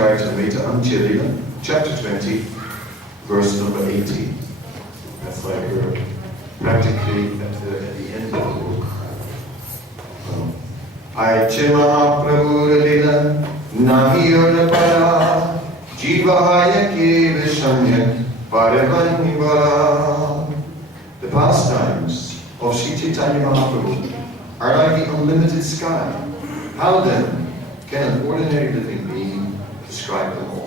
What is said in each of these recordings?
Caritamrta, chapter 20, verse number 18. That's like we're practically at the end of the book. Aichima Prabhu Nahir Para Jivahaya Kevishanya Paravanivara. The pastimes of Sri Caitanya Mahaprabhu are like the unlimited sky. How then can an ordinary living being describe them all?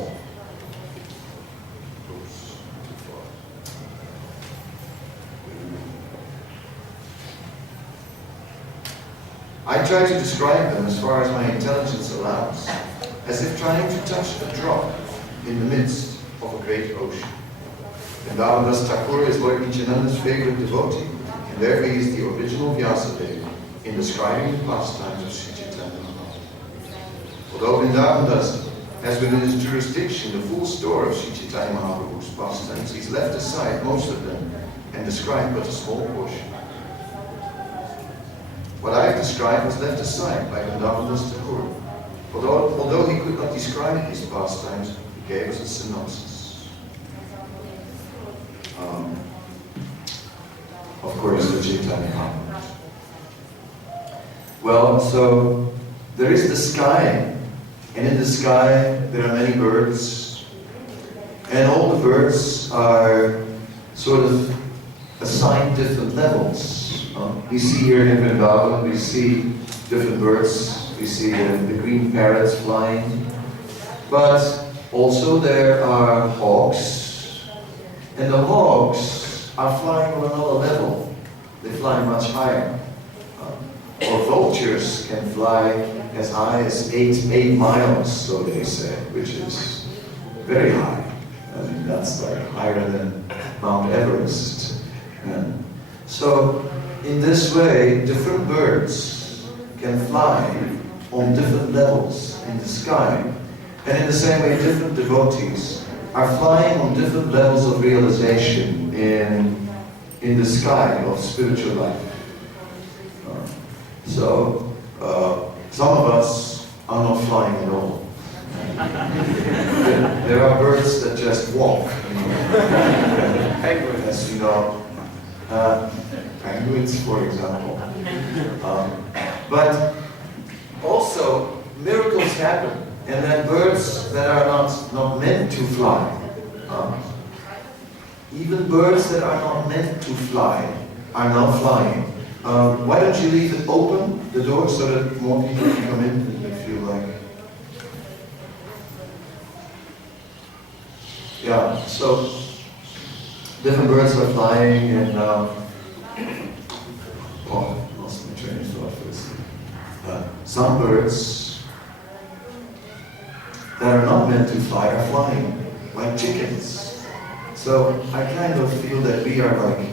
I try to describe them as far as my intelligence allows, as if trying to touch a drop in the midst of a great ocean. Kadamba Thakur is Lord Nityananda's favorite devotee, and therefore he is the original Vyasadeva in describing the pastimes of Sri Caitanya Mahaprabhu. Although Vrindavan has within his jurisdiction the full store of Sri Caitanya Mahaprabhu's pastimes, he's left aside most of them and described but a small portion. What I have described was left aside by Vrindavan Thakur. Although he could not describe these pastimes, he gave us a synopsis. Of course, the Caitanya Mahaprabhu. Well, so there is the sky, and in the sky there are many birds, and all the birds are sort of assigned different levels. We see here in Vrindavan, we see different birds. We see the green parrots flying. But also there are hawks. And the hawks are flying on another level. They fly much higher. Or vultures can fly as high as 8 miles, so they say, which is very high. I mean, that's like higher than Mount Everest. So, in this way, different birds can fly on different levels in the sky. And in the same way, different devotees are flying on different levels of realization in in the sky of spiritual life. Some of us are not flying at all. There are birds that just walk. Penguins, as you know. Penguins, for example. But also, miracles happen. And then birds that are not meant to fly. Even birds that are not meant to fly are now flying. Why don't you leave it open, the door, so that more people can come in if you like. Yeah, so different birds are flying, and lost my train of thought for a second. Some birds that are not meant to fly are flying, like chickens. So I kind of feel that we are like,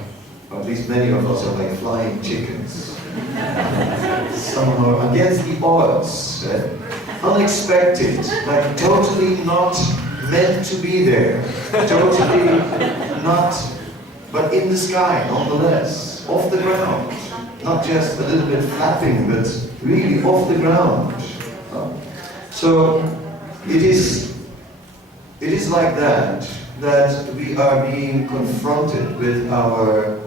or at least many of us are like flying chickens. Somehow against the odds, unexpected, like totally not meant to be there, totally not, but in the sky nonetheless, off the ground, not just a little bit flapping, but really off the ground. So it is like that we are being confronted with our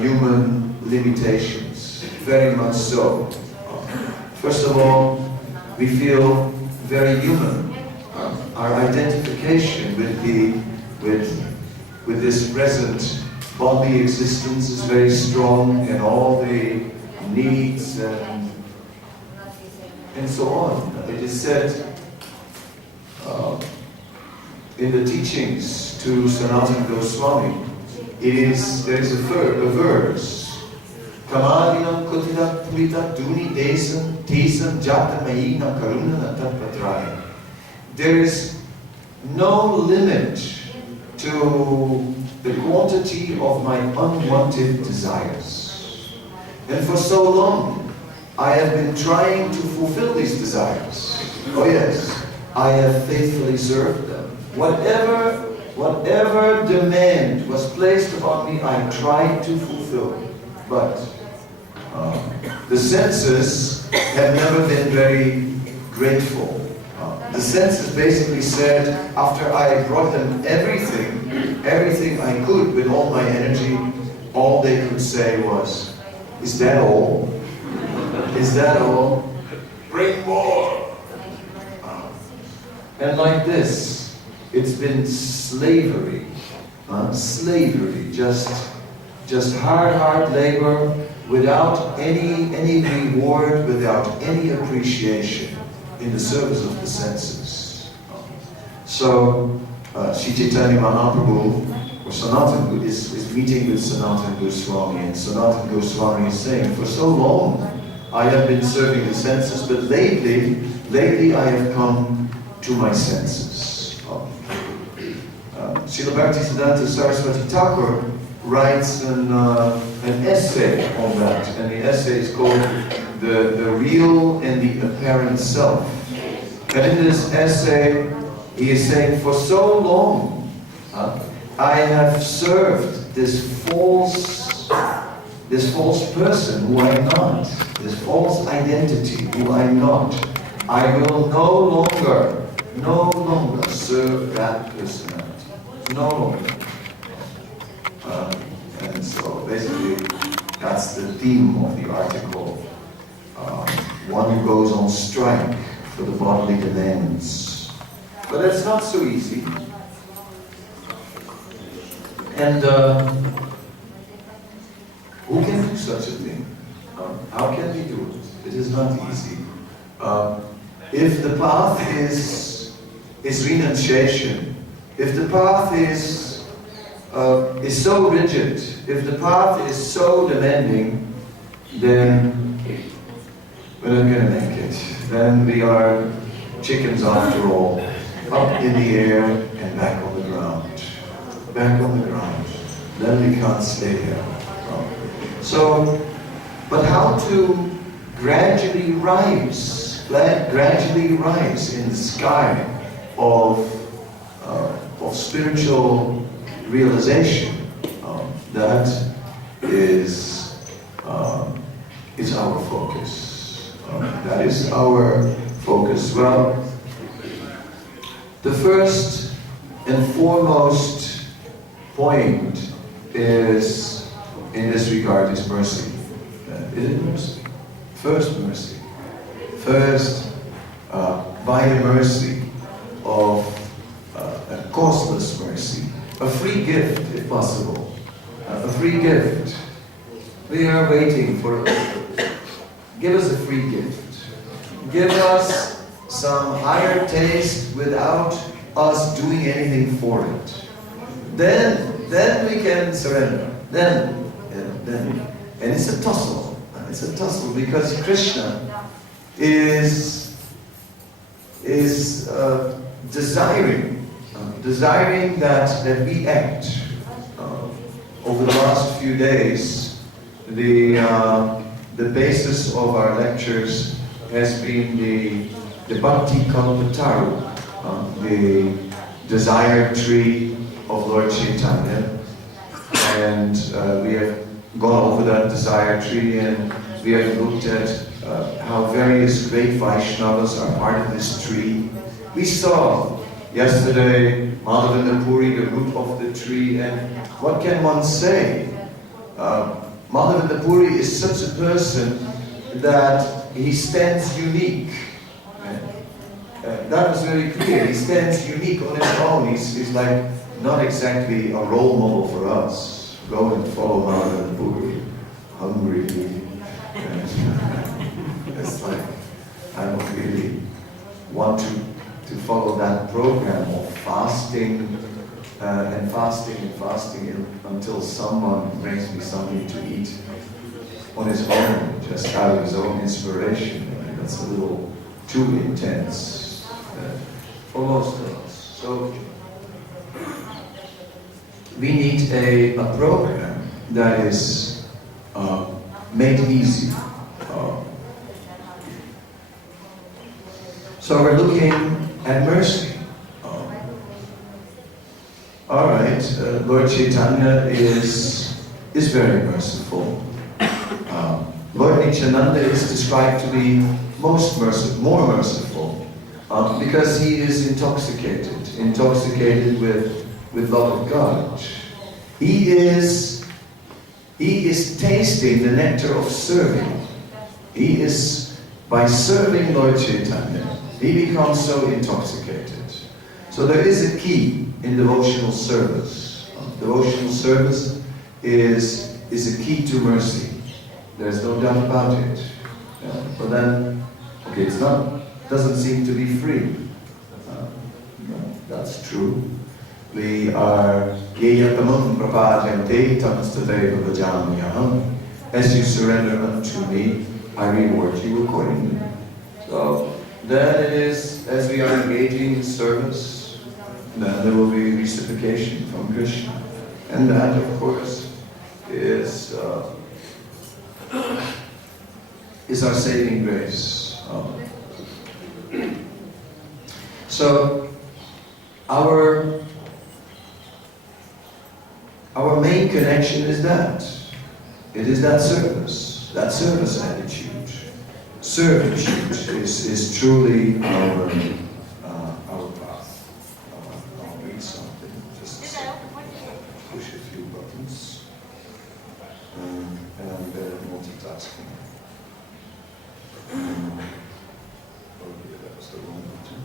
human limitations, very much so. First of all, we feel very human. Our identification with this present bodily existence is very strong, and all the needs and so on. It is said in the teachings to Sanatana Goswami, there is a verse. Kamadinam kutita purita duni desam tesam jata mayina karunana tatpatraya. There is no limit to the quantity of my unwanted desires. And for so long, I have been trying to fulfill these desires. Oh yes, I have faithfully served them. Whatever demand was placed upon me, I tried to fulfill. But the senses have never been very grateful. The senses basically said, after I brought them everything I could with all my energy, all they could say was, "Is that all? Is that all? Bring more!" And like this, it's been slavery. Slavery, just hard labor without any reward, without any appreciation, in the service of the senses. So, Sri Caitanya Mahaprabhu, or Sanatana, is meeting with Sanatana Goswami, and Sanatana Goswami is saying, for so long I have been serving the senses, but lately I have come to my senses. Srila Bhaktisiddhanta Saraswati Thakur writes an essay on that, and the essay is called the Real and the Apparent Self. And in this essay, he is saying, for so long, I have served this false person who I'm not, this false identity who I'm not. I will no longer serve that personality. No longer. And so basically, that's the theme of the article. One who goes on strike for the bodily demands. But it's not so easy. And who can do such a thing? How can we do it? It is not easy. If the path is renunciation, if the path is so rigid, if the path is so demanding, then we're not going to make it. Then we are chickens after all, up in the air and back on the ground. Back on the ground. Then we can't stay there. So, but how to gradually rise in the sky of spiritual realization. That is our focus. That is our focus. Well, the first and foremost point is, in this regard, is mercy. Is it mercy? First mercy. First, by the mercy of a costless mercy, a free gift, if possible, a free gift. We are waiting for. Give us a free gift. Give us some higher taste without us doing anything for it. Then we can surrender. Then, and it's a tussle. It's a tussle because Krishna is desiring that we act. Over the last few days, the basis of our lectures has been the Bhakti Kalpataru, the desire tree of Lord Caitanya. And we have gone over that desire tree, and we have looked at how various great Vaishnavas are part of this tree. We saw yesterday Madhavendra Puri, the root of the tree, and what can one say? Madhavendra Puri is such a person that he stands unique. That was very clear. He stands unique on his own. He's like not exactly a role model for us. Go and follow Madhavendra Puri hungrily. It's like, I don't really want to follow that program of fasting and fasting until someone brings me something to eat on his own, just out of his own inspiration. That's a little too intense for most of us. So we need a program that is made easy. So we're looking at mercy. All right, Lord Caitanya is very merciful. Lord Nityananda is described to be more merciful, because he is intoxicated with love of God. He is tasting the nectar of serving. He is, by serving Lord Caitanya, he becomes so intoxicated. So there is a key in devotional service. Devotional service is a key to mercy. There's no doubt about it. But then, okay, doesn't seem to be free. That's true. We are as you surrender unto me, I reward you accordingly. So then it is, as we are engaging in service, then there will be reciprocation from Krishna. And that, of course, is our saving grace. So our main connection is that. It is that service attitude. Servitude is truly our path. I'll read something, just a second. Push a few buttons. And I'm better at multitasking. Oh yeah, that was the wrong button.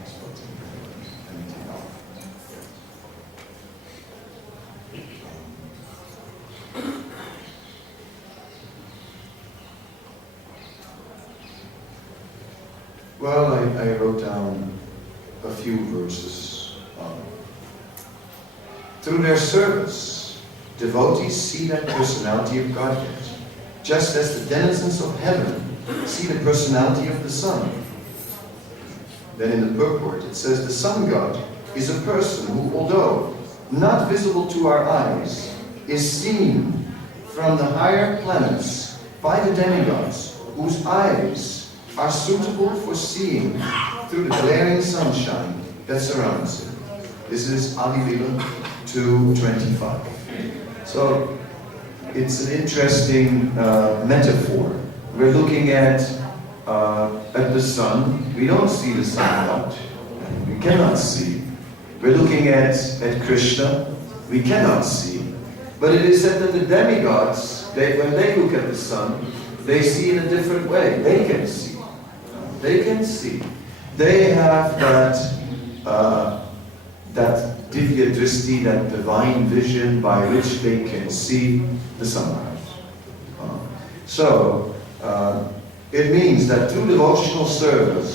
This button, anything else? Well, I wrote down a few verses. Through their service, devotees see that personality of Godhead, just as the denizens of heaven see the personality of the sun. Then in the purport it says, the sun god is a person who, although not visible to our eyes, is seen from the higher planets by the demigods, whose eyes are suitable for seeing through the glaring sunshine that surrounds him. This is Alivila 2:25. So it's an interesting metaphor. We're looking at the sun. We don't see the sun out. We cannot see. We're looking at Krishna. We cannot see. But it is said that the demigods, when they look at the sun, they see in a different way. They can see. They can see. They have that divya dristi, that divine vision by which they can see the sunrise. It means that through devotional service,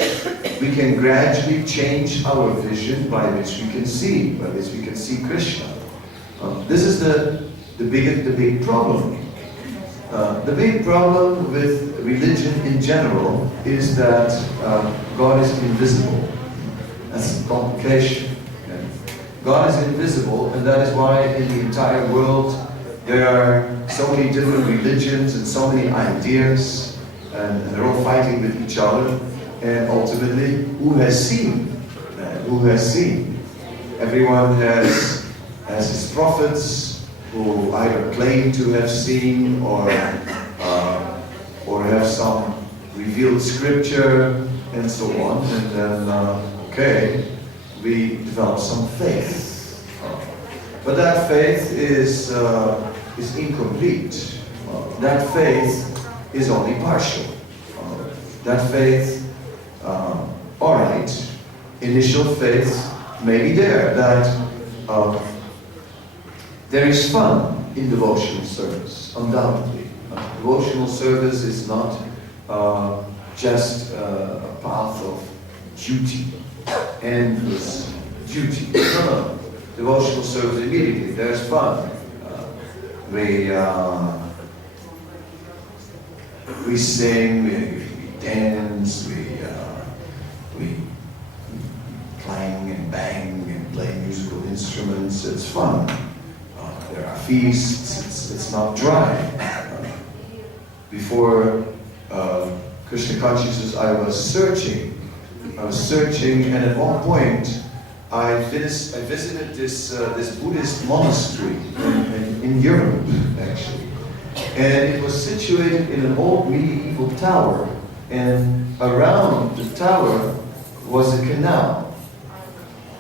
we can gradually change our vision by which we can see Krishna. This is the big problem. The big problem with religion in general is that God is invisible. That's a complication. Okay? God is invisible, and that is why in the entire world there are so many different religions and so many ideas, and they're all fighting with each other. And ultimately, who has seen? Who has seen? Everyone has his prophets, who either claim to have seen or have some revealed scripture and so on, and then we develop some faith. But that faith is incomplete. That faith is only partial. That faith, all right, initial faith may be there. That there is fun in devotional service, undoubtedly. Devotional service is not just a path of duty, endless duty. No. Devotional service immediately, there's fun. We sing, we dance, we clang and bang and play musical instruments. It's fun. There are feasts. It's not dry. Before Krishna consciousness, I was searching, and at one point I visited this Buddhist monastery in Europe, actually, and it was situated in an old medieval tower, and around the tower was a canal,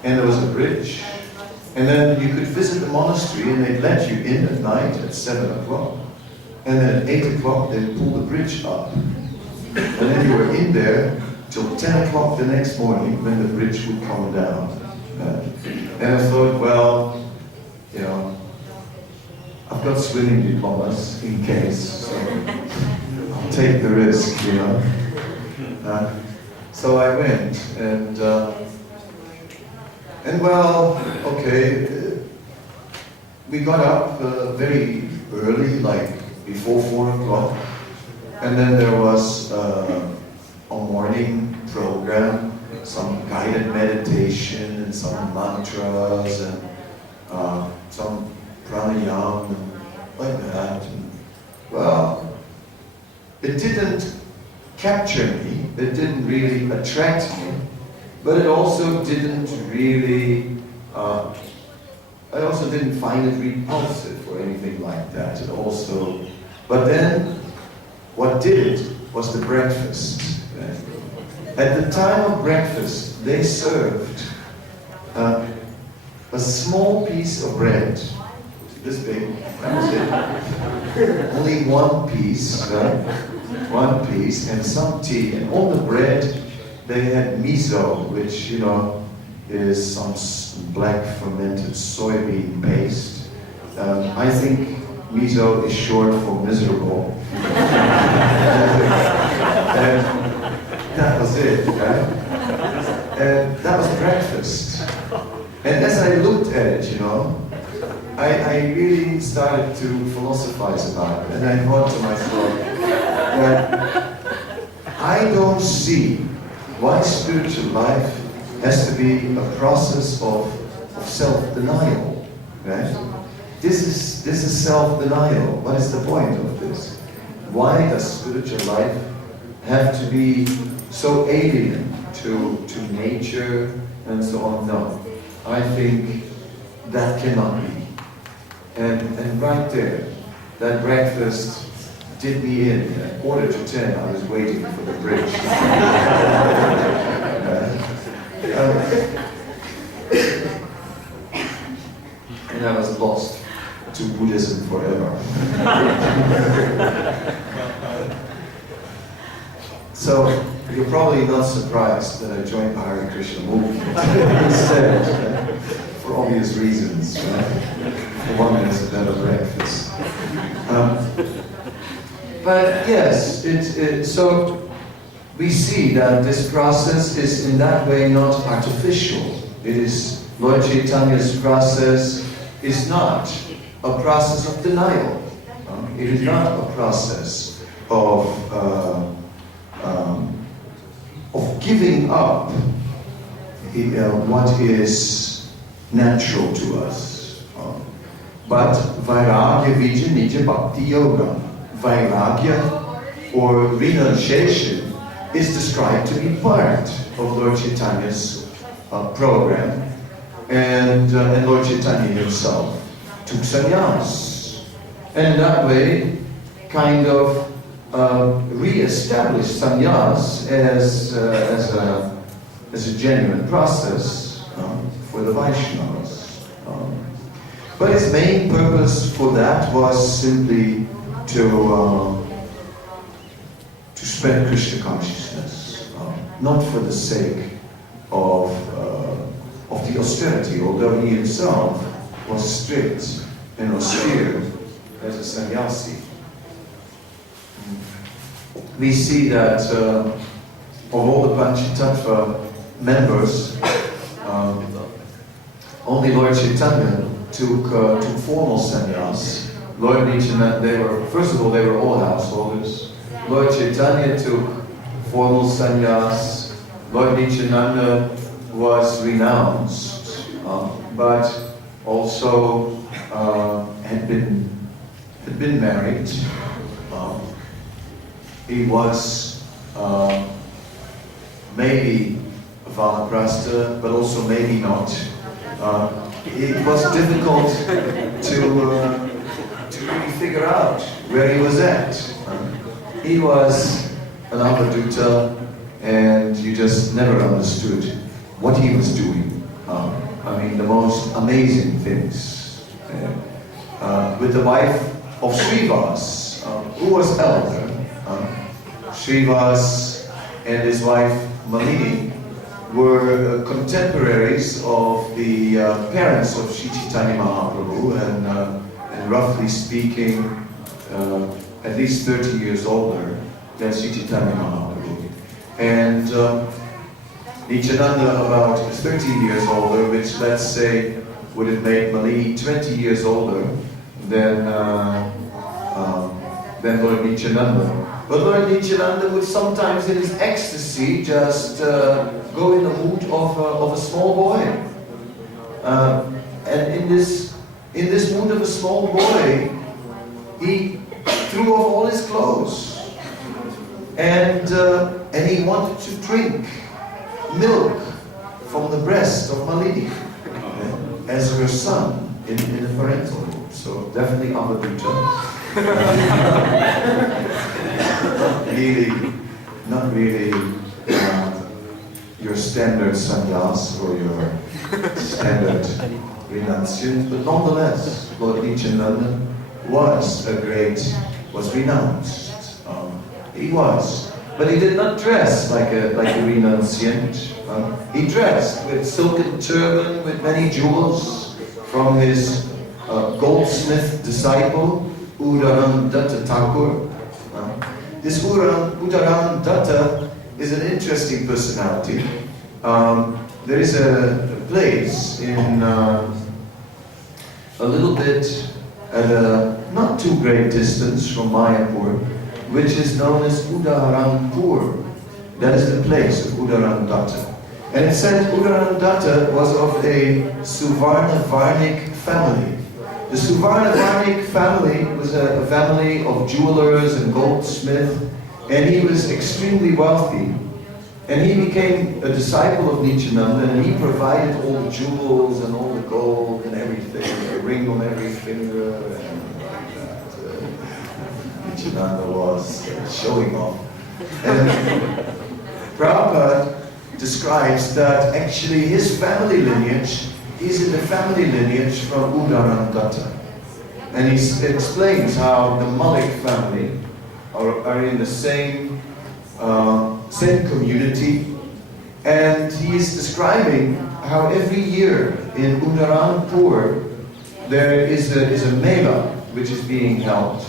and there was a bridge, and then you could visit the monastery, and they'd let you in at night at 7 o'clock. And then at 8 o'clock, they'd pull the bridge up. And then you were in there till 10 o'clock the next morning when the bridge would come down. And I thought, well, you know, I've got swimming diplomas in case, so I'll take the risk, you know. So I went, and well, okay, we got up very early, like before 4 o'clock, and then there was a morning program, some guided meditation and some mantras and some pranayama and like that. And, well, it didn't capture me, it didn't really attract me, but it also didn't really, I also didn't find it repulsive or anything like that. It also, but then what did it was the breakfast. At the time of breakfast, they served a small piece of bread, this big, that was it. Only one piece, one piece, and some tea. And on the bread, they had miso, which, you know, is some black fermented soybean paste. I think miso is short for miserable. And that was it, right? And that was breakfast. And as I looked at it, you know, I really started to philosophize about it. And I thought to myself that I don't see why spiritual life has to be a process of self-denial, right? This is self-denial. What is the point of this? Why does spiritual life have to be so alien to nature and so on? No. I think that cannot be. And right there, that breakfast did me in. At 9:45, I was waiting for the bridge. And I was lost to Buddhism forever. So, you're probably not surprised that I joined the Hare Krishna movement instead, for obvious reasons, right? For one, there's a better breakfast. But yes, so we see that this process is in that way not artificial. It is, Lord Chaitanya's process is not a process of denial. It is not a process of giving up what is natural to us. But Vairagya Vijja Nija Bhakti Yoga. Vairagya, or renunciation, is described to be part of Lord Chaitanya's program. And Lord Chaitanya himself took sannyas. And in that way, kind of re-established sannyas as a genuine process for the Vaishnavas. But his main purpose for that was simply to spread Krishna consciousness, not for the sake of the austerity, although he himself was strict and austere as a sannyasi. We see that of all the Panchatattva members, only Lord Chaitanya took formal sannyas. Lord Nityananda, first of all, they were all householders. Lord Chaitanya took formal sannyas. Lord Nityananda was renounced, but also had been married. He was maybe a vanaprastha, but also maybe not. It was difficult to really figure out where he was at. He was an avadhuta, and you just never understood what he was doing. I mean, the most amazing things. With the wife of Srivas, who was elder. Srivas and his wife Malini were contemporaries of the parents of Sri Chaitanya Mahaprabhu, and roughly speaking, at least 30 years older than Sri Chaitanya Mahaprabhu. And Nityananda about 13 years older, which, let's say, would have made Malini 20 years older than Lord Nityananda. But Lord Nityananda would sometimes, in his ecstasy, just go in the mood of a small boy. And in this mood of a small boy, he threw off all his clothes, and he wanted to drink milk from the breast of Malini as her son in the parental room. So definitely avadhuta. Not really your standard sannyas or your standard renunciant, but nonetheless, Lord Nityananda was renounced. He was, but he did not dress like a renunciant. He dressed with silken turban, with many jewels, from his goldsmith disciple, Udaram Datta Thakur. This Udaram Datta is an interesting personality. There is a place in a little bit at a not too great distance from Mayapur, which is known as Udarampur. That is the place of Udaram Datta. And it said Udaram Datta was of a Suvarna Varnik family. The Suvarna Varnik family was a family of jewelers and goldsmiths, and he was extremely wealthy. And he became a disciple of Nityananda, and he provided all the jewels and all the gold and everything, a ring on every finger, and Nityananda was showing off. And Prabhupada describes that actually his family lineage is in the family lineage from Udaradatta. And he explains how the Malik family are in the same community, and he is describing how every year in Udaranpur there is a mela which is being held.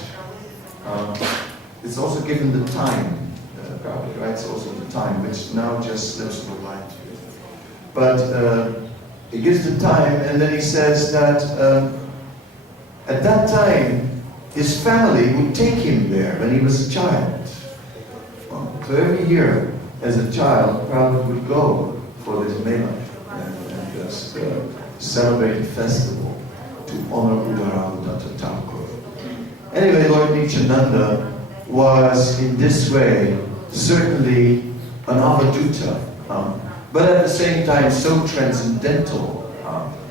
It's also given the time, probably, right? It's also the time, which now just slips my mind. But he gives the time, and then he says that at that time his family would take him there when he was a child. So every year, as a child, Prabhupada would go for this mela and just celebrate a festival to honor Udaradatta Thakur. Anyway, Lord Nityananda was in this way certainly an avadhuta, but at the same time so transcendental.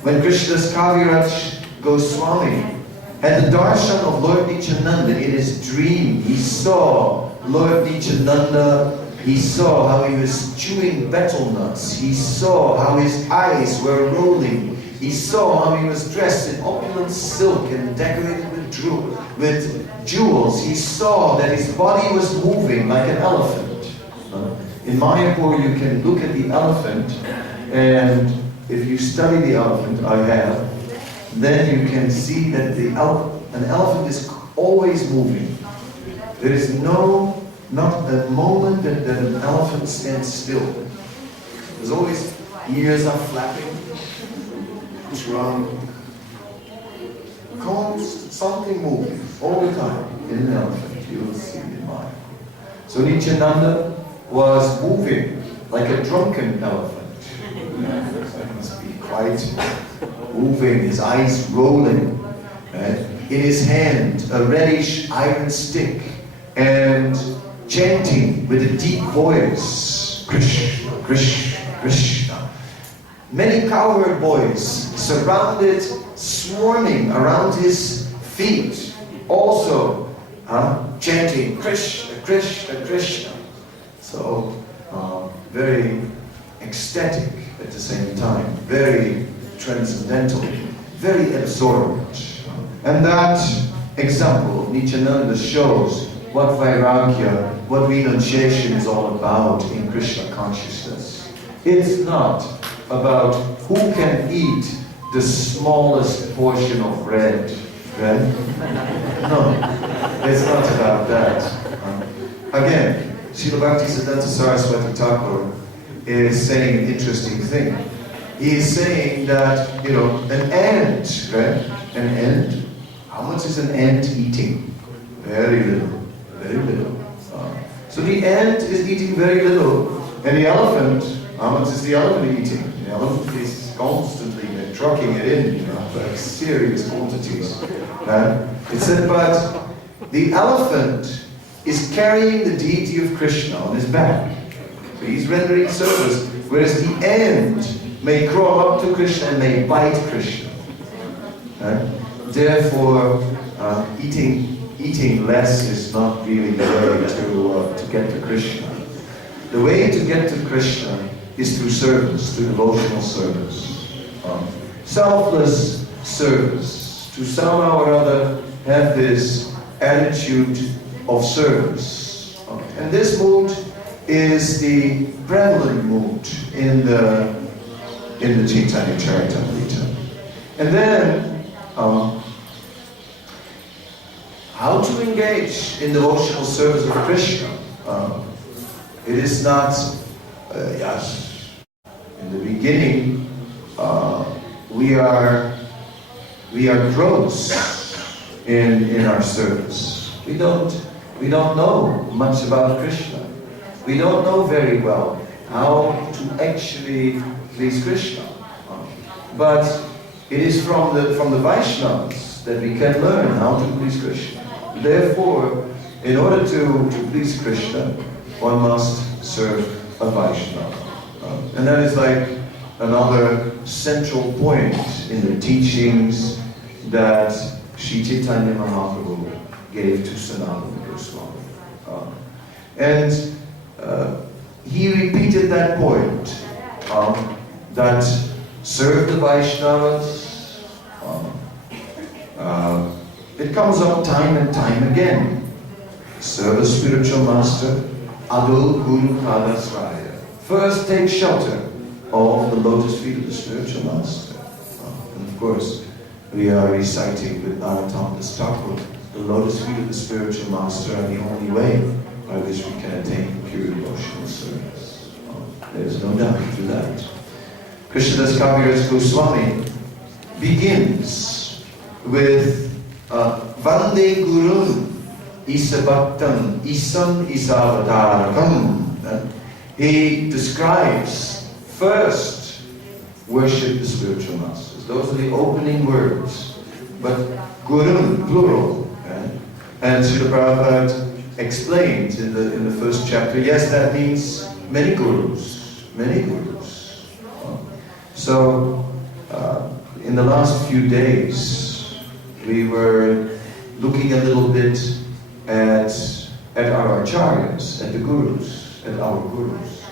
When Krishnadas Kaviraj Goswami had the darshan of Lord Nityananda in his dream, he saw Lord Nityananda, he saw how he was chewing betel nuts, he saw how his eyes were rolling, he saw how he was dressed in opulent silk and decorated with jewels, he saw that his body was moving like an elephant. In Mayapur you can look at the elephant, and if you study the elephant, I have, then you can see that an elephant is always moving. There is not a moment that an elephant stands still. There's always, ears are flapping, trunk, constant, something moving all the time in an elephant. You will see it in mine. So Nityananda was moving like a drunken elephant. It must be quite moving, his eyes rolling. Right? In his hand, a reddish iron stick, and chanting with a deep voice, Krishna, Krishna, Krishna. Many cowherd boys surrounded, swarming around his feet, also chanting Krishna, Krishna, Krishna. So, very ecstatic at the same time, very transcendental, very absorbent. And that example of Nityananda shows what vairagya, what renunciation is all about in Krishna consciousness. It's not about who can eat the smallest portion of bread, right? No, it's not about that. Again, Srila Bhaktisiddhanta Saraswati Thakur is saying an interesting thing. He is saying that, an ant, right? An ant, how much is an ant eating? Very little, very little. So the ant is eating very little, and the elephant, how much is the elephant eating? The elephant is constantly trucking it in, like serious quantities. It said, but the elephant is carrying the deity of Krishna on his back. So he's rendering service, whereas the ant may crawl up to Krishna and may bite Krishna. Therefore, eating less is not really the way to get to Krishna. The way to get to Krishna is through service, through devotional service. Selfless service. To somehow or other have this attitude of service. And this mood is the prevalent mood in the Caitanya Caritamrta. And then, how to engage in devotional service of Krishna. It is not, yes, in the beginning, we are gross in our service. We don't know much about Krishna. We don't know very well how to actually please Krishna. But it is from the Vaishnavas that we can learn how to please Krishna. Therefore, in order to please Krishna, one must serve a Vaishnava. And that is like another central point in the teachings that Sri Caitanya Mahaprabhu gave to Sanatana Goswami. And he repeated that point, that serve the Vaishnavas. It comes up time and time again. Serve the spiritual master, Adu Guru Kadasraya. First take shelter of the lotus feet of the spiritual master. And of course, we are reciting with Caritamrta Thakur, the lotus feet of the spiritual master are the only way by which we can attain pure devotional service. There is no doubt to that. Krishnadas Kaviraj Goswami begins with Vande Gurun Isabhaktam Isam Isavadarakam. He describes first worship the spiritual masters. Those are the opening words. But Gurun, plural. And Srila Prabhupada explains in the first chapter, yes, that means many gurus. Many gurus. So, in the last few days, we were looking a little bit at our acharyas, at the gurus, at our gurus.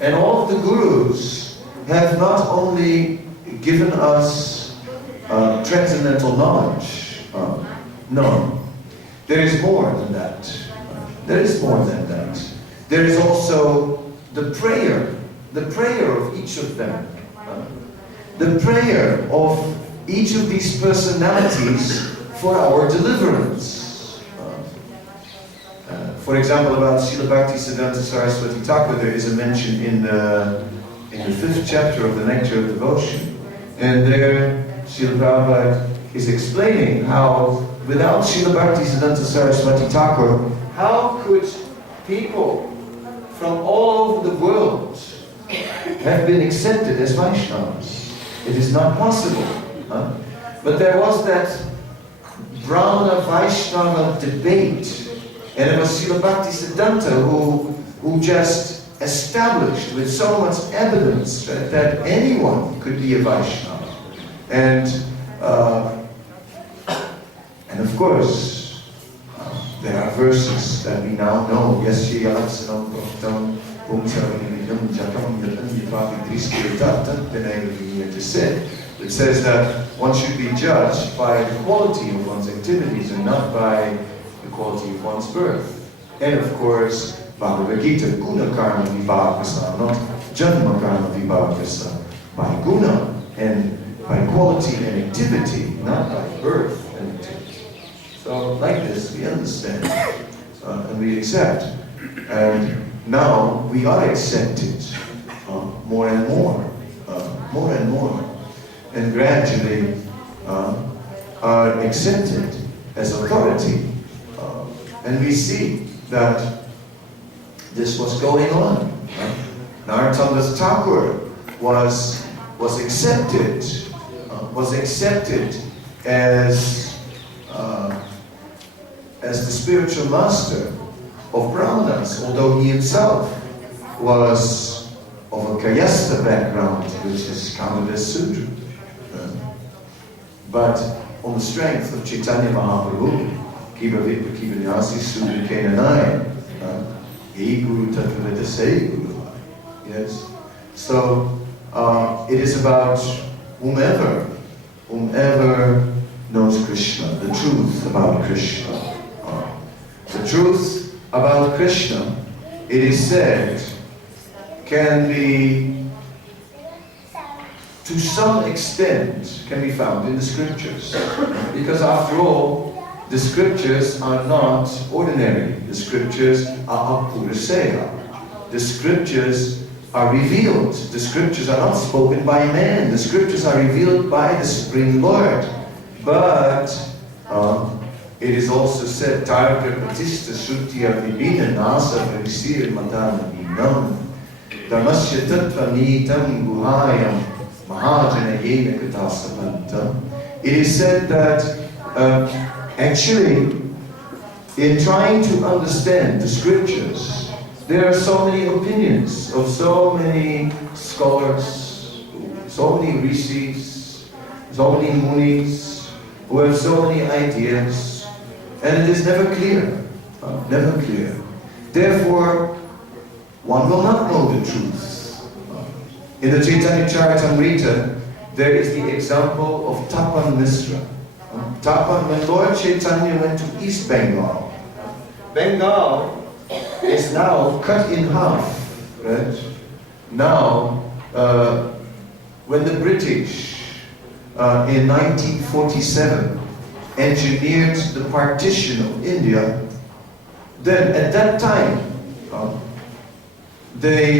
And all of the gurus have not only given us transcendental knowledge. No. There is more than that. There is more than that. There is also the prayer of each of them. The prayer of each of these personalities for our deliverance. For example, about Srila Bhaktisiddhanta Saraswati Thakur, there is a mention in the 5th chapter of the Nectar of Devotion. And there, Srila Prabhupada is explaining how, without Srila Bhaktisiddhanta Saraswati Thakur, how could people from all over the world have been accepted as Vaishnavas? It is not possible. But there was that Brahmana Vaishnava debate. And it was Srila Bhaktisiddhanta who just established with so much evidence that anyone could be a Vaishnava. And of course, there are verses that we now know. Yes, Shriyalatsanam Bhaktam Bhumsavinidam Jakam Yatanyipapi Driskirtat said. It says that one should be judged by the quality of one's activities and not by the quality of one's birth. And of course, Bhagavad Gita, Guna Karma Vibhakasa, not Janma Karma Vibhakasa, by Guna and by quality and activity, not by birth and activity. So, like this, we understand and we accept. And now we are accepted more and more, and gradually are accepted as authority. And we see that this was going on. Narottam Thakur was accepted as the spiritual master of Brahmanas, although he himself was of a Kayastha background, which is counted as Sudra. But on the strength of Caitanya Mahaprabhu, Kiva Vipa Kiva Nyasi Sudra Kanana, He Guru Tattva Say Guru. Yes. So it is about whomever knows Krishna, the truth about Krishna. The truth about Krishna, it is said, can be, to some extent, can be found in the scriptures. Because after all, the scriptures are not ordinary. The scriptures are apuraseya. The scriptures are revealed. The scriptures are not spoken by man. The scriptures are revealed by the Supreme Lord. But it is also said, Tarka Pratishta Shrutya Vibhina Nasa Parisir Madana Vinam Dhamasya Tattva Nitam Guhayam Mahajana Yena Katasapanta. It is said that actually, in trying to understand the scriptures, there are so many opinions of so many scholars, so many rishis, so many munis, who have so many ideas, and it is never clear, never clear. Therefore, one will not know the truth. In the Caritamrta, there is the example of Tapan Misra. Tapan, when Lord Caitanya went to East Bengal, Bengal is now cut in half, right? Now, when the British in 1947 engineered the partition of India, then at that time they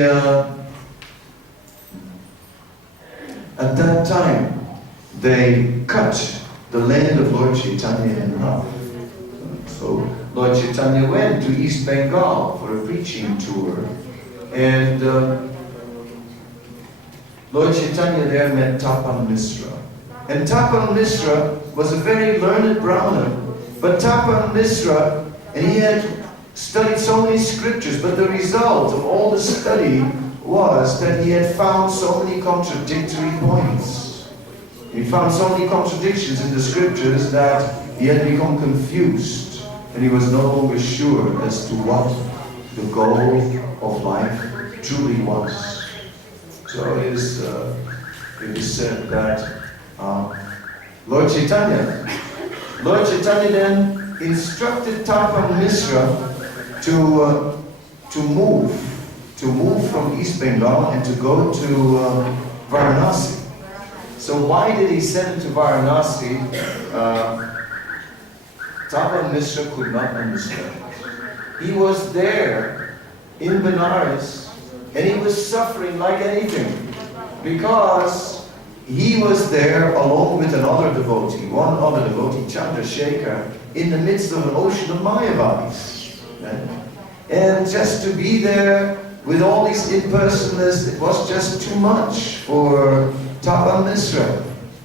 cut the land of Lord Caitanya in half. So Lord Caitanya went to East Bengal for a preaching tour, and Lord Caitanya there met Tapan Misra. And Tapan Misra was a very learned Brahmana, but Tapan Misra, and he had studied so many scriptures, but the result of all the study was that he had found so many contradictory points. He found so many contradictions in the scriptures that he had become confused, and he was no longer sure as to what the goal of life truly was. So it is said that Lord Caitanya then instructed Tapan Misra to move from East Bengal and to go to Varanasi. So why did he send him to Varanasi? Tapan Misra could not understand. He was there in Benares, and he was suffering like anything, because he was there along with another devotee, Chandrasekhar, in the midst of an ocean of Mayavadis. Right? And just to be there with all these impersonalists, it was just too much for Tapan Misra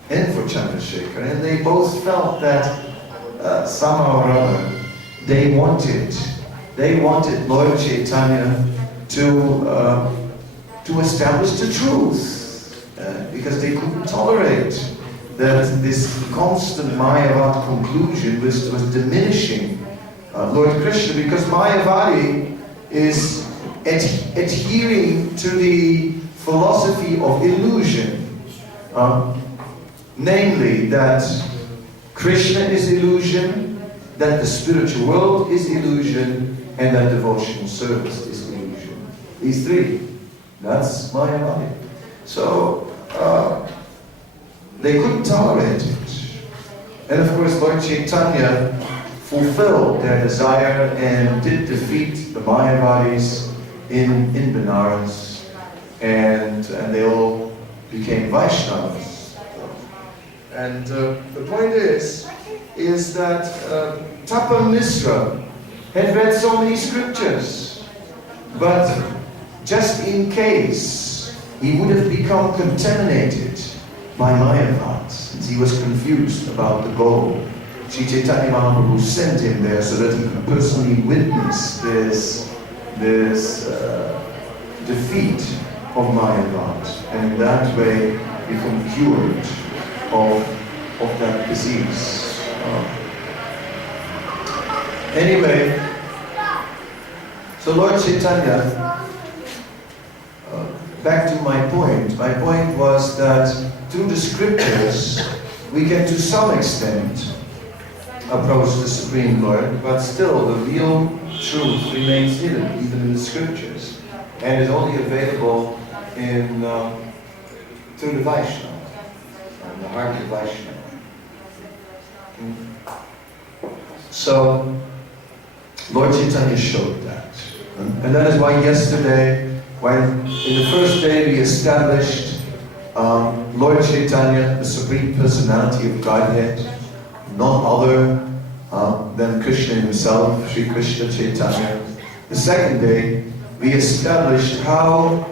and for Chandrasekhar. And they both felt that somehow or other they wanted Lord Caitanya to establish the truth, because they couldn't tolerate that this constant Mayavad conclusion was diminishing Lord Krishna, because Mayavadi is adhering to the philosophy of illusion, namely that Krishna is illusion, that the spiritual world is illusion, and that devotional service is illusion. These three, that's Mayavadi. So they couldn't tolerate it. And of course Lord Caitanya fulfilled their desire and did defeat the Mayavadis in Benares, and they all became Vaishnavas. And the point is that Tapan Misra had read so many scriptures, but just in case he would have become contaminated by Mayavad, since he was confused about the goal, Sri Chaitanya Mahaprabhu sent him there so that he could personally witness this defeat of Mayavad, and in that way become cured of that disease. Anyway, so Lord Caitanya, back to my point. My point was that through the scriptures we can to some extent approach the Supreme Lord, but still the real truth remains hidden even in the scriptures, and is only available through the Vaishnava, the heart of Vaishnava. So Lord Caitanya showed that, and that is why yesterday, when in the first day we established Lord Caitanya, the Supreme Personality of Godhead, none other than Krishna himself, Sri Krishna Chaitanya. The second day, we established how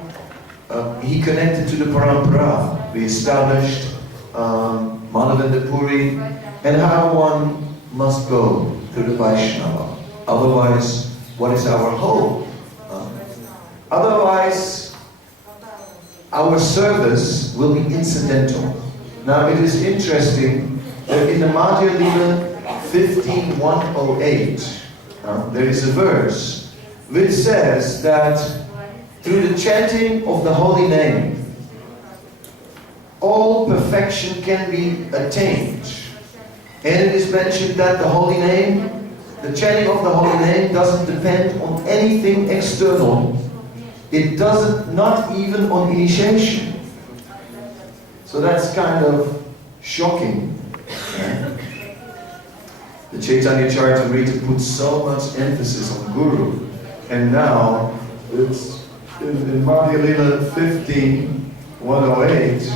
he connected to the Parampara. We established Madhavendra Puri, and how one must go to the Vaishnava. Otherwise, what is our hope? Otherwise, our service will be incidental. Now, it is interesting that in the Madhya Lila 15:108, there is a verse which says that through the chanting of the holy name, all perfection can be attained. And it is mentioned that the holy name, the chanting of the holy name doesn't depend on anything external. It doesn't, not even on initiation. So that's kind of shocking. The Caitanya Caritamrta puts so much emphasis on Guru. And now, it's in Madhya Lila 15:108,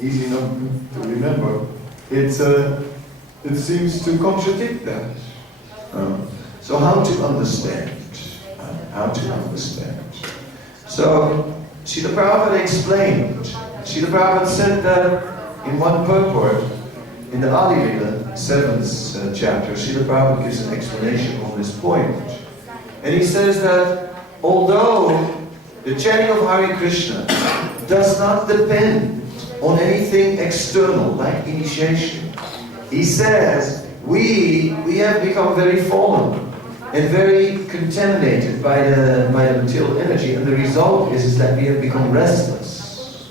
easy enough to remember, it seems to contradict that. So how to understand? How to understand? So, Srila Prabhupada explained. Srila Prabhupada said that in one purport, in the Adi Lila, 7th chapter, Srila Prabhupada gives an explanation on this point. And he says that although the chanting of Hare Krishna does not depend on anything external, like initiation, he says, we have become very fallen and very contaminated by the material energy, and the result is that we have become restless.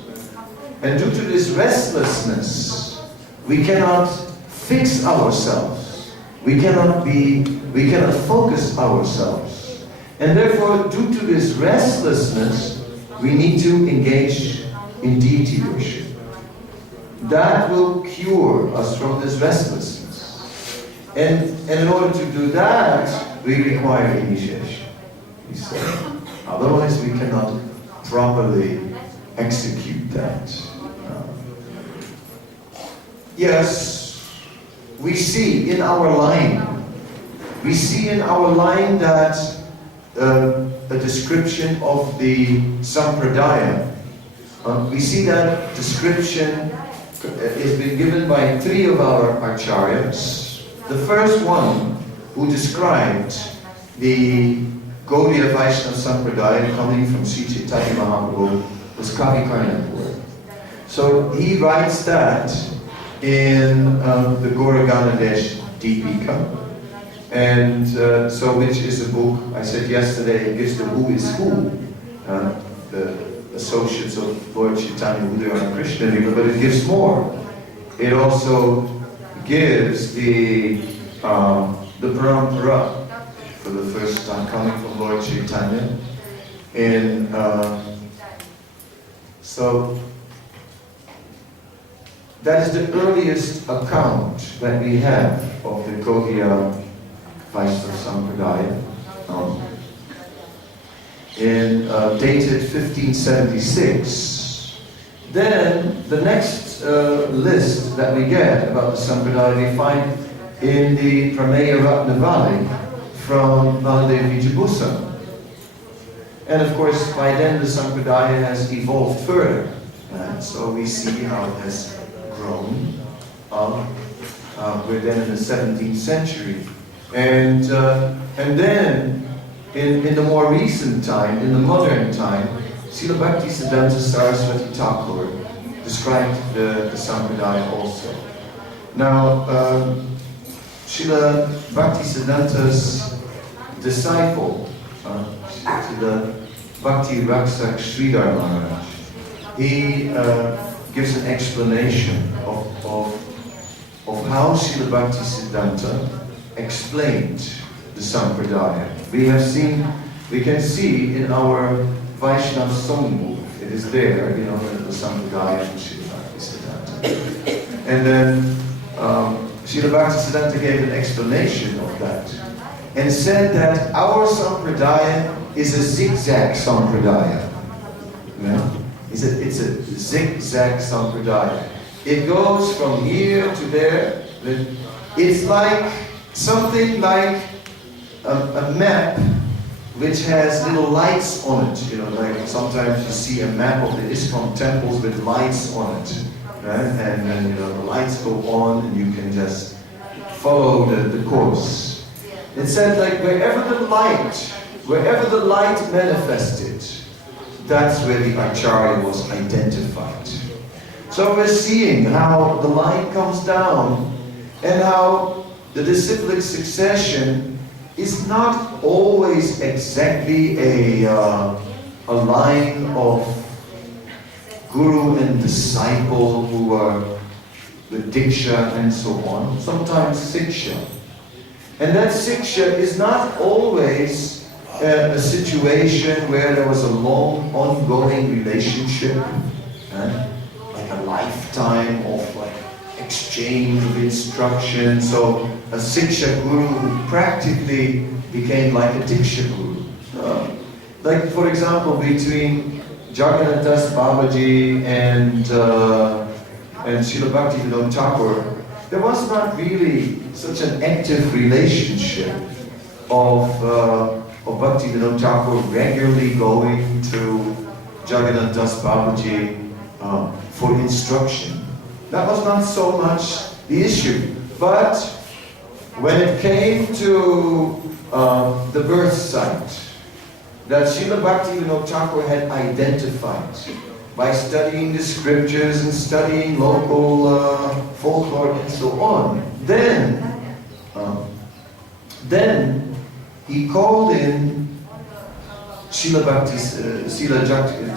And due to this restlessness, we cannot fix ourselves. We cannot focus ourselves. And therefore, due to this restlessness, we need to engage in deity worship. That will cure us from this restlessness. And in order to do that, we require initiation. He said. Otherwise, we cannot properly execute that. Yes, we see in our line that a description of the Sampradaya. We see that description has been given by 3 of our acharyas. The first one who described the Gaudiya Vaishnava Sampradaya coming from Sri Caitanya Mahaprabhu was Kanana. So he writes that in the Gauraganadesh Deepika, and so which is a book, I said yesterday, it gives the who is who, the associates of Lord Chaitanya, who they are in Krishna Lila, but it gives more. It also gives the parampara for the first time coming from Lord Chaitanya. And so that is the earliest account that we have of the Gaudiya Vaishnava Sampradaya. Dated 1576. Then the next list that we get about the Sampradaya we find in the Prameya Ratnavali from Baladev Vijaybhusan. And of course, by then the Sampradaya has evolved further. So we see how it has grown. We're then in the 17th century. And then in the more recent time, in the modern time, Srila Bhaktisiddhanta Saraswati Thakur described the Sampradaya also. Now, Srila Bhaktisiddhanta's disciple, Srila Bhakti Raksak Sridhar Maharaj, he gives an explanation of how Srila Bhaktisiddhanta explained the Sampradaya. We can see in our Vaishnava songbook, it is there, the Sampradaya of Srila Bhaktisiddhanta. And then Srila Bhaktisiddhanta gave an explanation of that and said that our Sampradaya is a zigzag Sampradaya. It's a zigzag Sampradaya. It goes from here to there. It's like something like a map which has little lights on it. Like sometimes you see a map of the ISKCON temples with lights on it. Right? And then the lights go on and you can just follow the course. It said like wherever the light manifested, that's where the Acharya was identified. So we're seeing how the line comes down and how the disciplic succession is not always exactly a line of guru and disciple who are the diksha and so on. Sometimes siksha. And that siksha is not always a situation where there was a long, ongoing relationship, like a lifetime of like exchange of instruction. So a siksha guru who practically became like a diksha guru. Like for example, between Jagannath Das Babaji and Srila Bhaktivinoda Thakur, there was not really such an active relationship of Bhaktivinoda Thakur regularly going to Jagannath Das Babaji for instruction. That was not so much the issue. But when it came to the birth site that Srila Bhaktivinoda Thakur had identified by studying the scriptures and studying local folklore and so on, then he called in Srila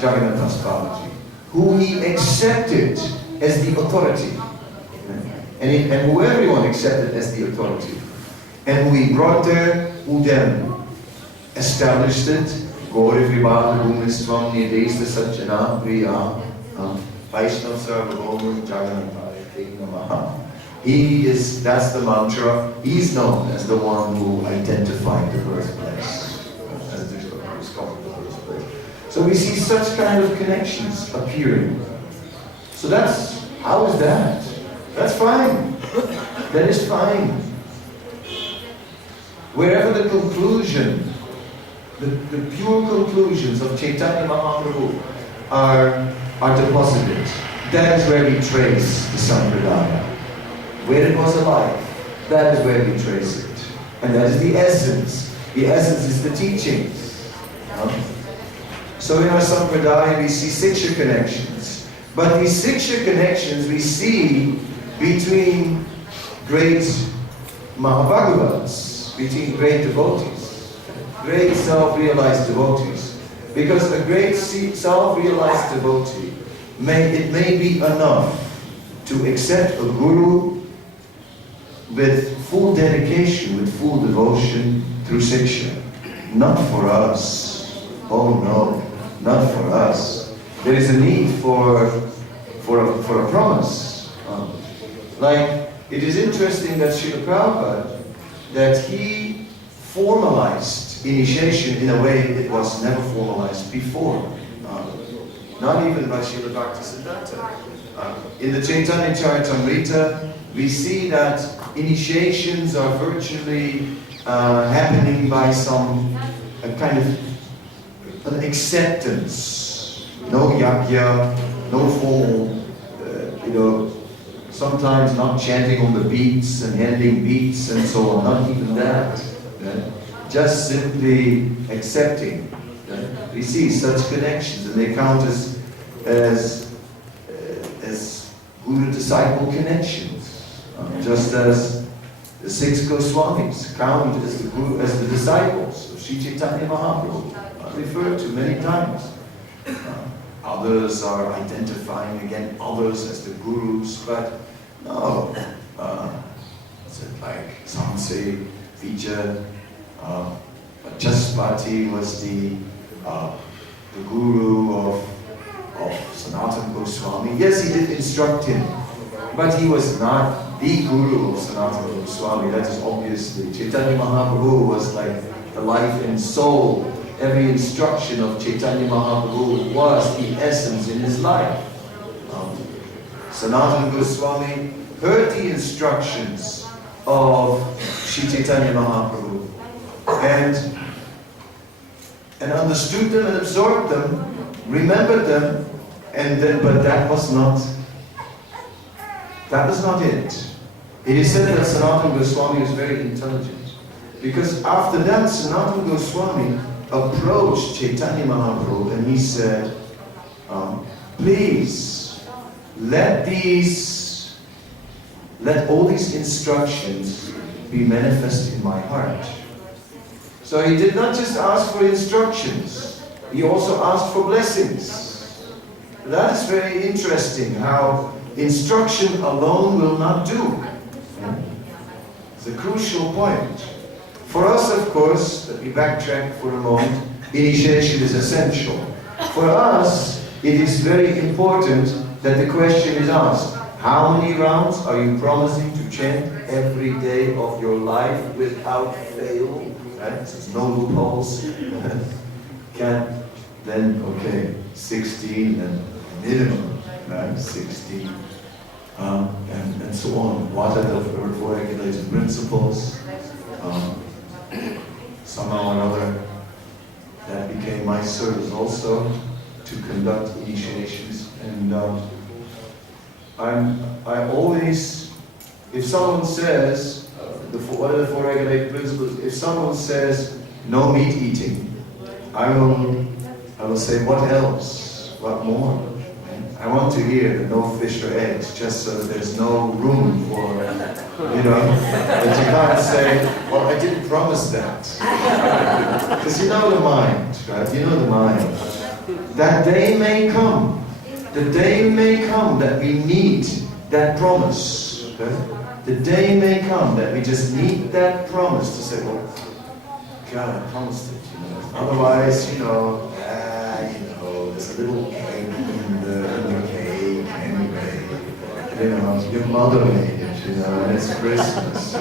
Jagannath Das Babaji, who he accepted as the authority, and who everyone accepted as the authority, and who he brought there, who then established it. Gauri Vibhada Bhumiswam Nidesta Satchana Priya Vaishnav Sarvabhauma Jagannathaya Namaha. That's the mantra. He's known as the one who identified the birthplace, as the discovered the birthplace. So we see such kind of connections appearing. So how is that? That's fine. That is fine. Wherever the conclusion, the pure conclusions of Caitanya Mahaprabhu are deposited, that is where we trace the Sampradaya. Where it was alive, that is where we trace it. And that is the essence. The essence is the teachings. So in our Sampradaya we see Siksha connections. But these Siksha connections we see between great Mahabhagavats, between great devotees. Great self-realized devotees. Because a great self-realized devotee, it may be enough to accept a guru with full dedication, with full devotion through Siksha. Not for us. Oh no, not for us. There is a need for a promise. Like, it is interesting that Srila Prabhupada, that he formalized initiation in a way it was never formalized before. Not even by Srila Bhaktisiddhanta. In the Chaitanya Caritamrta, we see that initiations are virtually happening by a kind of an acceptance. No yajna, no formal, sometimes not chanting on the beats and handing beats and so on, not even that. Just simply accepting. We see such connections, and they count as guru-disciple connections, just as the 6 Goswamis count as the disciples of Sri Caitanya Mahaprabhu, referred to many times. Others are identifying again others as the gurus, but no. Like some say, Vijay Jaspati was the guru of Sanatana Goswami. Yes, he did instruct him, but he was not the guru of Sanatana Goswami. That is obviously. Chaitanya Mahaprabhu was like the life and soul. Every instruction of Chaitanya Mahaprabhu was the essence in his life. Sanatana Goswami heard the instructions of Sri Chaitanya Mahaprabhu and understood them and absorbed them, remembered them, but that was not it. It is said that Sanatana Goswami was very intelligent, because after that Sanatana Goswami approached Chaitanya Mahaprabhu and he said, please, let all these instructions be manifest in my heart. So he did not just ask for instructions, he also asked for blessings. That is very interesting, how instruction alone will not do. It's a crucial point. For us, of course, let me backtrack for a moment, initiation is essential. For us, it is very important that the question is asked, how many rounds are you promising to chant every day of your life without fail? Right? No loopholes. Then, okay, 16 and minimum, right? 16. And so on. What are the four regulated principles? Somehow or another, that became my service also, to conduct initiations. And I always, if someone says, what are the four regulated principles? If someone says no meat eating, I will say, what else? What more? I want to hear the no fish or eggs, just so that there's no room for, that you can't say, well, I didn't promise that. Because you know the mind, right? You know the mind. That day may come. The day may come that we need that promise. Okay? The day may come that we just need that promise to say, well, God, I promised it, Otherwise, there's a little egg in the cake anyway. Your mother made it, and it's Christmas.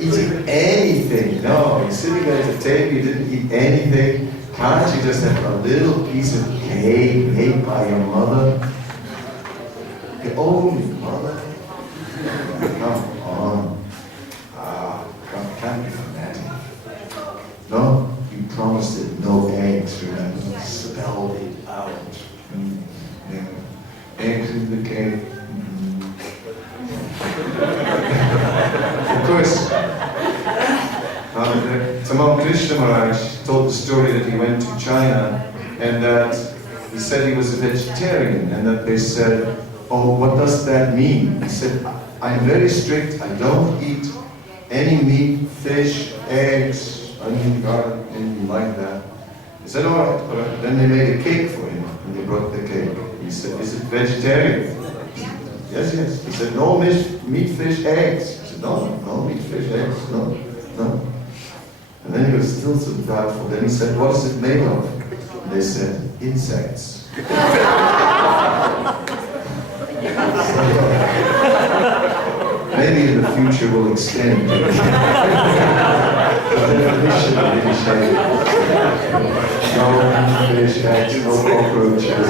Eating anything. No, you're sitting at the table, you didn't eat anything. Can't you just have a little piece of cake made by your mother? Your own mother? Come on. Can't be fanatic. No, you promised it, no eggs, remember? Spelled it out. Eggs in the cake. Of course, Tamam Krishna Maharaj told the story that he went to China and that he said he was a vegetarian and that they said, oh, what does that mean? He said, I'm very strict, I don't eat any meat, fish, eggs, onion, garlic, anything like that. He said, all right. Then they made a cake for him and they brought the cake. He said, is it vegetarian? Yes. He said, no meat, fish, eggs. He said, no meat, fish, eggs, no. And then he was still so doubtful. Then he said, what is it made of? And they said, insects. Maybe in the future we'll extend the definition of initiation. No fish, eggs, no cockroaches.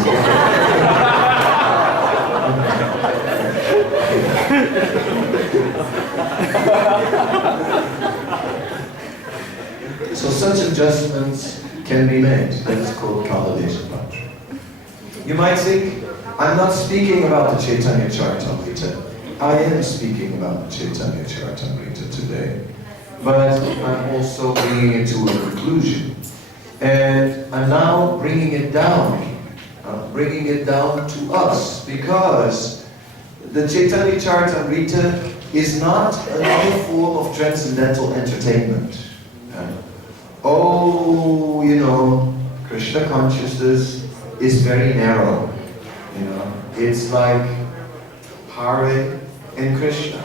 So such adjustments can be made. That is called Kalabesha. You might think, I'm not speaking about the Chaitanya Charitamrta. I am speaking about the Chaitanya Charitamrta today. But I'm also bringing it to a conclusion. And I'm now bringing it down to us, because the Chaitanya Charitamrta is not another form of transcendental entertainment. Krishna consciousness is very narrow. It's like Hare and Krishna.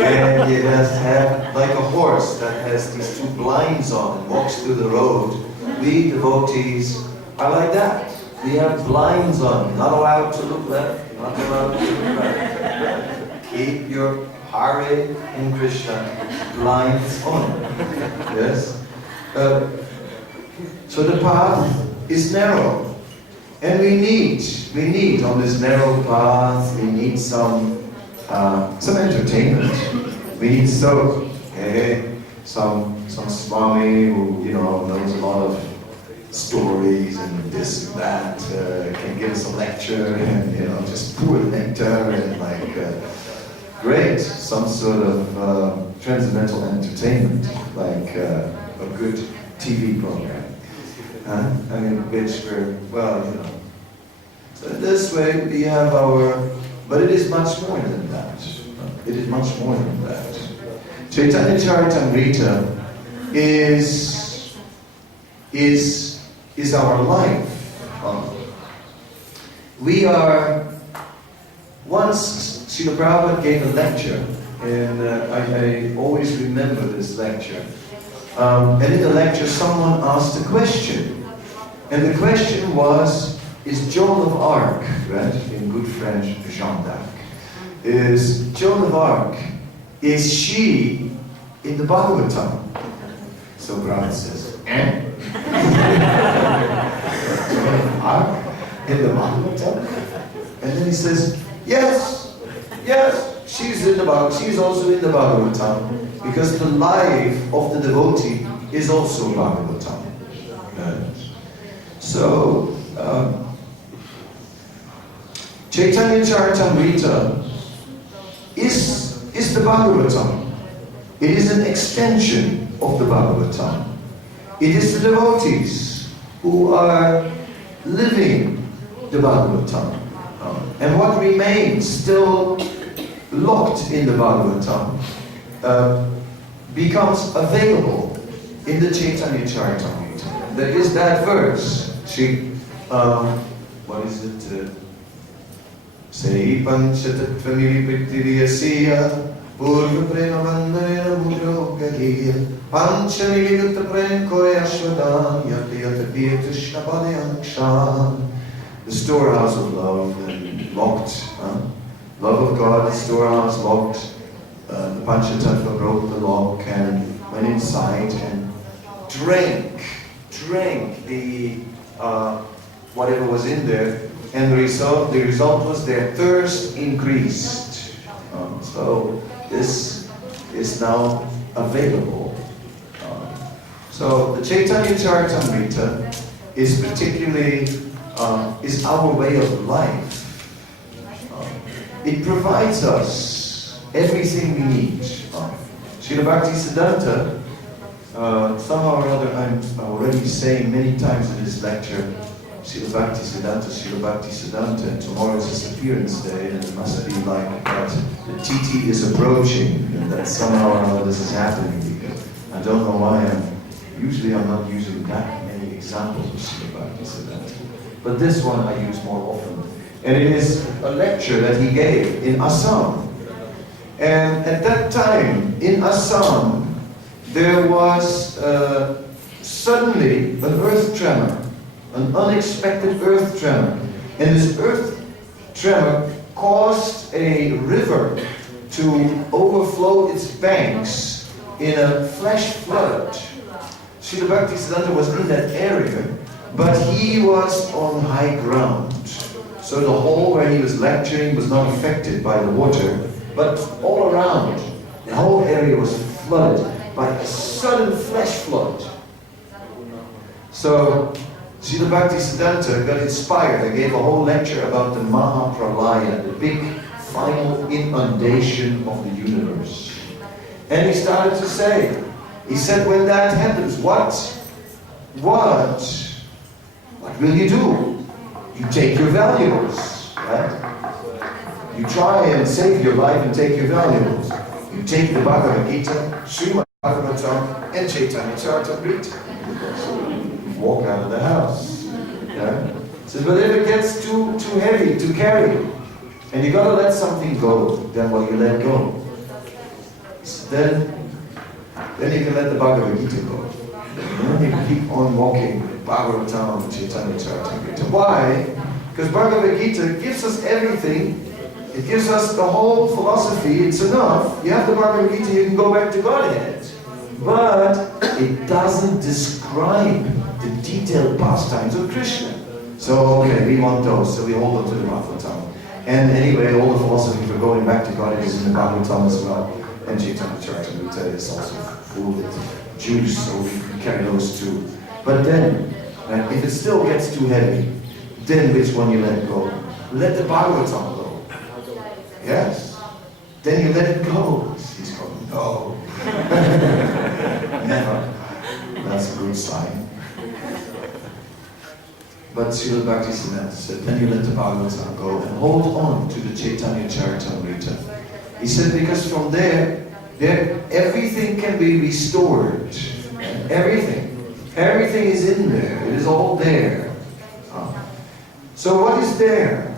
And you just have like a horse that has these two blinds on and walks through the road. We devotees are like that. We have blinds on, not allowed to look left, not allowed to look right. Keep your Hare and Krishna blinds on. Yes? So the path is narrow. And we need on this narrow path, we need some entertainment. We need some Swami who knows a lot of stories and this and that, can give us a lecture and just pour nectar and great, some sort of transcendental entertainment, like a good TV program. I mean, which we're, well, you know. So in this way we have our, but it is much more than that. It is much more than that. Chaitanya Caritamrta is our life. We are, once Srila Prabhupada gave a lecture, and I always remember this lecture. And in the lecture someone asked a question. And the question was, is Joan of Arc, right? In good French, Jeanne d'Arc. Is Joan of Arc, is she in the Bhagavatam? So Prabhupada says, eh? Joan of Arc in the Bhagavatam? And then he says, yes, she's in the Bhagavatam. She's also in the Bhagavatam, because the life of the devotee is also Bhagavatam. Right? So, Chaitanya Caritamrta is the Bhagavatam. It is an extension of the Bhagavatam. It is the devotees who are living the Bhagavatam. And what remains still locked in the Bhagavatam becomes available in the Chaitanya Caritamrta. There is that verse. What is it? Sei panchatatvamiri pittiriyasiya purva prema vandana mujogaliya panchamili gutta prem koya ashwadam yatyata krishna padayam. The storehouse of love, and locked. Love of God, the storehouse locked. The Panchatattva broke the lock and went inside and drank the whatever was in there, and the result was their thirst increased. So this is now available. So the Chaitanya Caritamrta is particularly is our way of life. It provides us everything we need. Srila Bhaktisiddhanta, somehow or other, I'm already saying many times in this lecture, Srila Bhaktisiddhanta, and tomorrow is his appearance day, and it must be like that the TT is approaching, and that somehow or other this is happening, because I don't know why I'm not using that many examples of Srila Bhaktisiddhanta. But this one I use more often. And it is a lecture that he gave in Assam. And at that time, in Assam, there was suddenly an earth tremor, an unexpected earth tremor. And this earth tremor caused a river to overflow its banks in a flash flood. Srila Bhaktisiddhanta was in that area, but he was on high ground. So the hall where he was lecturing was not affected by the water, but all around, the whole area was flooded by a sudden flash flood. So Srila Bhaktisiddhanta got inspired and gave a whole lecture about the Mahapralaya, the big final inundation of the universe. And he started to say, he said, when that happens, what will you do? You take your valuables, right? You try and save your life and take your valuables. You take the Bhagavad Gita, Srimad Bhagavatam, and Chaitanya Caritamrta. You walk out of the house. Yeah? Says, but if it gets too heavy to carry, and you gotta let something go, then what you let go? Then you can let the Bhagavad Gita go. And then you keep on walking. Bhagavatam, Chaitanya Caritamrta. Why? Because Bhagavad Gita gives us everything. It gives us the whole philosophy. It's enough. You have the Bhagavad Gita, you can go back to Godhead. But it doesn't describe the detailed pastimes of Krishna. So, okay, we want those, so we hold on to the Bhagavatam. And anyway, all the philosophy for going back to Godhead is in the Bhagavatam as well. And Chaitanya Caritamrta is also full with juice, so we can carry those too. But then, if it still gets too heavy, then which one you let go? Let the Bhagavatam go. Yes. then you let it go. He's going, no. Never. That's a good sign. But Srila Bhaktisiddhanta said, then you let the Bhagavatam go and hold on to the Caitanya Caritamrta. He said, because from there everything can be restored. Everything. Everything is in there. It is all there. So what is there?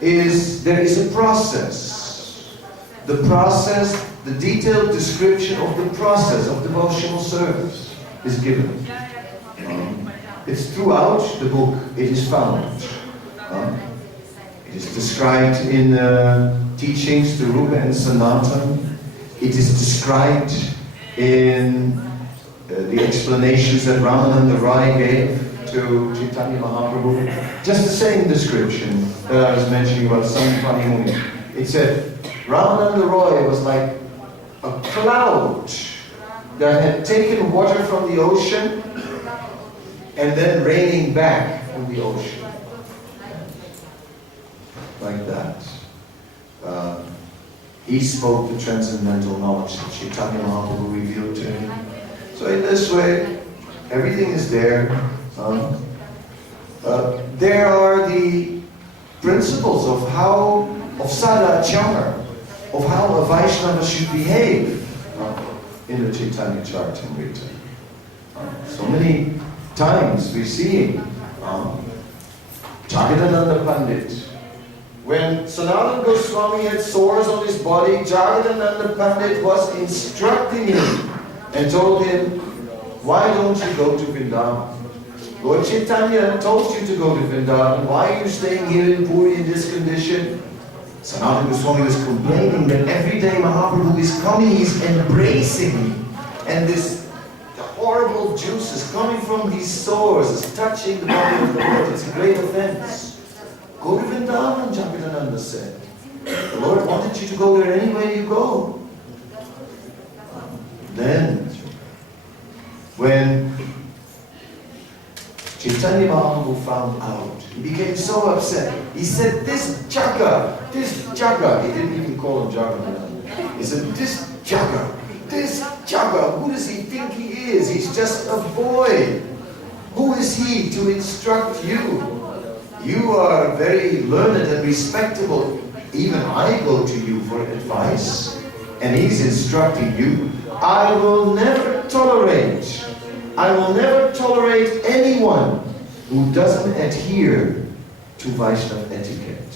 There is a process. The process, the detailed description of the process of devotional service is given. It's throughout the book, it is found. It is described in teachings to Rupa and Sanatana. It is described in the explanations that Ramananda Rai gave to Chaitanya Mahaprabhu. Just the same description that I was mentioning about Sampani Muni. It said, Ramananda Rai was like a cloud that had taken water from the ocean and then raining back from the ocean. Like that. He spoke the transcendental knowledge that Chaitanya Mahaprabhu revealed to him. So in this way, everything is there. There are the principles of sadachara, of how a Vaishnava should behave in the Caitanya Caritamrta. So many times we see Jagadananda Pandit. When Sanatana Goswami had sores on his body, Jagadananda Pandit was instructing him and told him, why don't you go to Vrindavan? Lord Chaitanya told you to go to Vrindavan. Why are you staying here in Puri in this condition? Sanatana Goswami was complaining that every day Mahaprabhu is coming, he's embracing me. And the horrible juices coming from these sores is touching the body of the Lord. It's a great offense. Go to Vrindavan, Jagadananda said. The Lord wanted you to go there anyway you go. Then, when Chaitanya Mahaprabhu found out, he became so upset. He said, this Jaga, he didn't even call him Jagadananda. He said, this Jaga, who does he think he is? He's just a boy. Who is he to instruct you? You are very learned and respectable. Even I go to you for advice, and he's instructing you. I will never tolerate anyone who doesn't adhere to Vaishnava etiquette.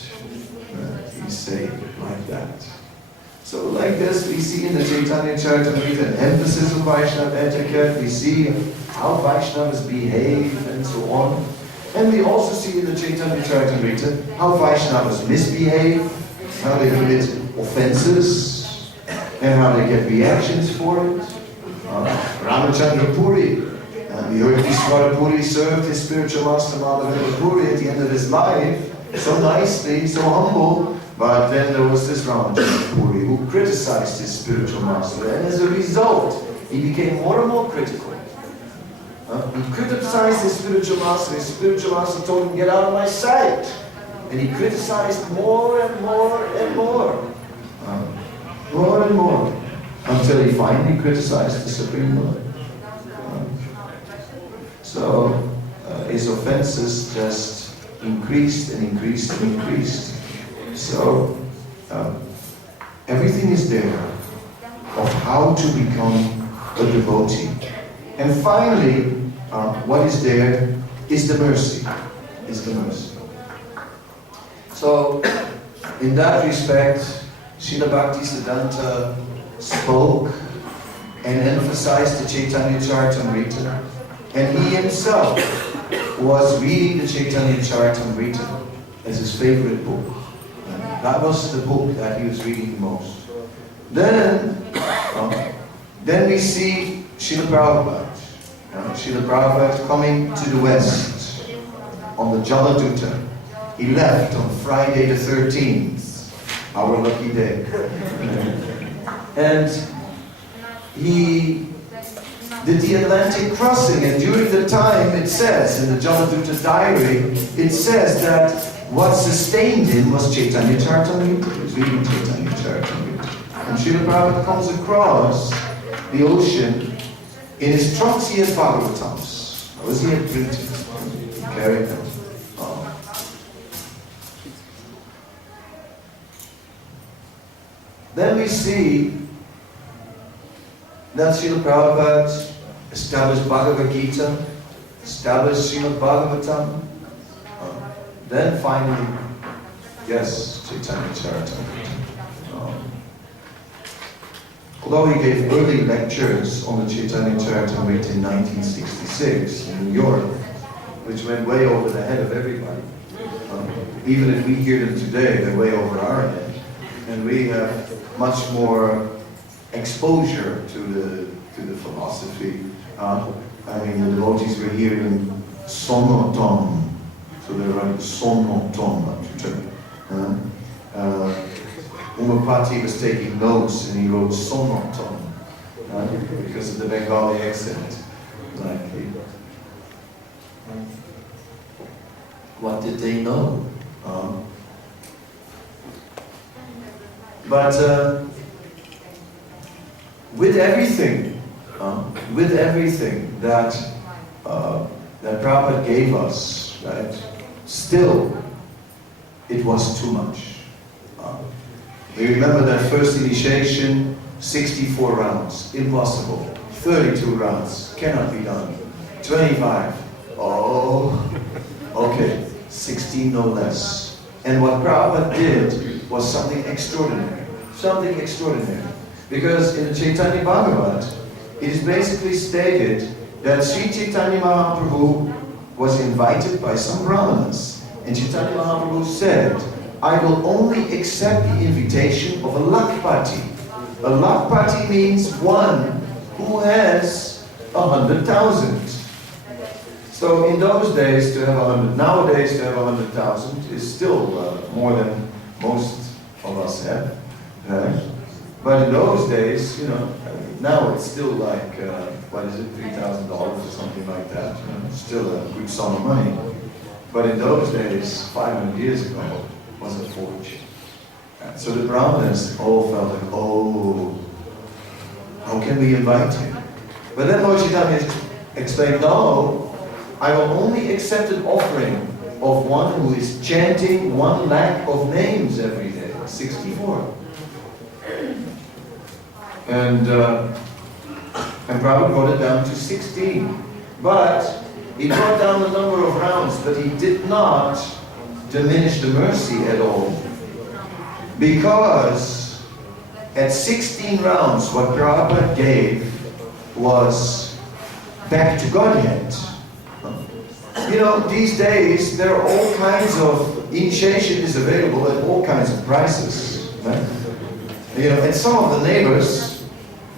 He's saying it like that. So like this, we see in the Caitanya Caritamrta an emphasis of Vaishnava etiquette. We see how Vaishnavas behave and so on. And we also see in the Caitanya Caritamrta how Vaishnavas misbehave, how they commit offenses, and how they get reactions for it. Ramachandra Puri, we heard Ishwara Puri served his spiritual master Madhavendra Puri at the end of his life, so nicely, so humble, but then there was this Ramachandra Puri who criticized his spiritual master, and as a result, he became more and more critical. He criticized his spiritual master told him, get out of my sight. And he criticized more and more and more. More and more. Until he finally criticized the Supreme Lord. So his offenses just increased and increased and increased. So everything is there of how to become a devotee. And finally, what is there is the mercy. So, in that respect, Srila Bhaktisiddhanta spoke and emphasized the Caitanya Caritamrta, and he himself was reading the Caitanya Caritamrta as his favorite book. And that was the book that he was reading the most. Then we see Srila Prabhupada. Srila Prabhupada coming to the West on the Jaladuta. He left on Friday the 13th, our lucky day. And he did the Atlantic crossing, and during the time it says, in the Jaladuta diary, it says that what sustained him was Caitanya Caritamrta. He was reading Caitanya Caritamrta. And Srila Prabhupada comes across the ocean in his Trotsy and Bhagavatams. How was he had printed? He carried them. Then we see that Srila Prabhupada established Bhagavad Gita, established Srimad Bhagavatam. Then finally, yes, Caitanya Charitamrta. Although he gave early lectures on the Caitanya Charitamrta in 1966 in New York, which went way over the head of everybody. Even if we hear them today, they're way over our head. And we have much more exposure to the philosophy. I mean, the devotees were hearing sonotom, so they're writing sonotom. Umapati was taking notes and he wrote sonotom because of the Bengali accent. Like, what did they know? But with everything that that Prabhupada gave us, right? Still, it was too much. We remember that first initiation, 64 rounds, impossible. 32 rounds, cannot be done. 25, oh, okay, 16 no less. And what Prabhupada did was something extraordinary. Something extraordinary. Because in the Chaitanya Bhagavat, it is basically stated that Sri Chaitanya Mahaprabhu was invited by some Brahmanas. And Chaitanya Mahaprabhu said, I will only accept the invitation of a Lakpati. A Lakpati means one who has 100,000. So in those days to have 100, nowadays to have 100,000 is still more than most of us have. Right? But in those days, you know, now it's still like, what is it, $3,000 or something like that. You know, still a good sum of money. But in those days, 500 years ago, was a fortune. So the Brahmanas all felt like, oh, how can we invite him? But then Lord Chaitanya explained, no, I will only accept an offering of one who is chanting 1 lakh of names every day, 64. And Prabhupada brought it down to 16. But he brought down the number of rounds, but he did not diminish the mercy at all. Because at 16 rounds, what Prabhupada gave was back to Godhead. You know, these days, there are all kinds of, initiation is available at all kinds of prices. Right? You know, and some of the neighbors,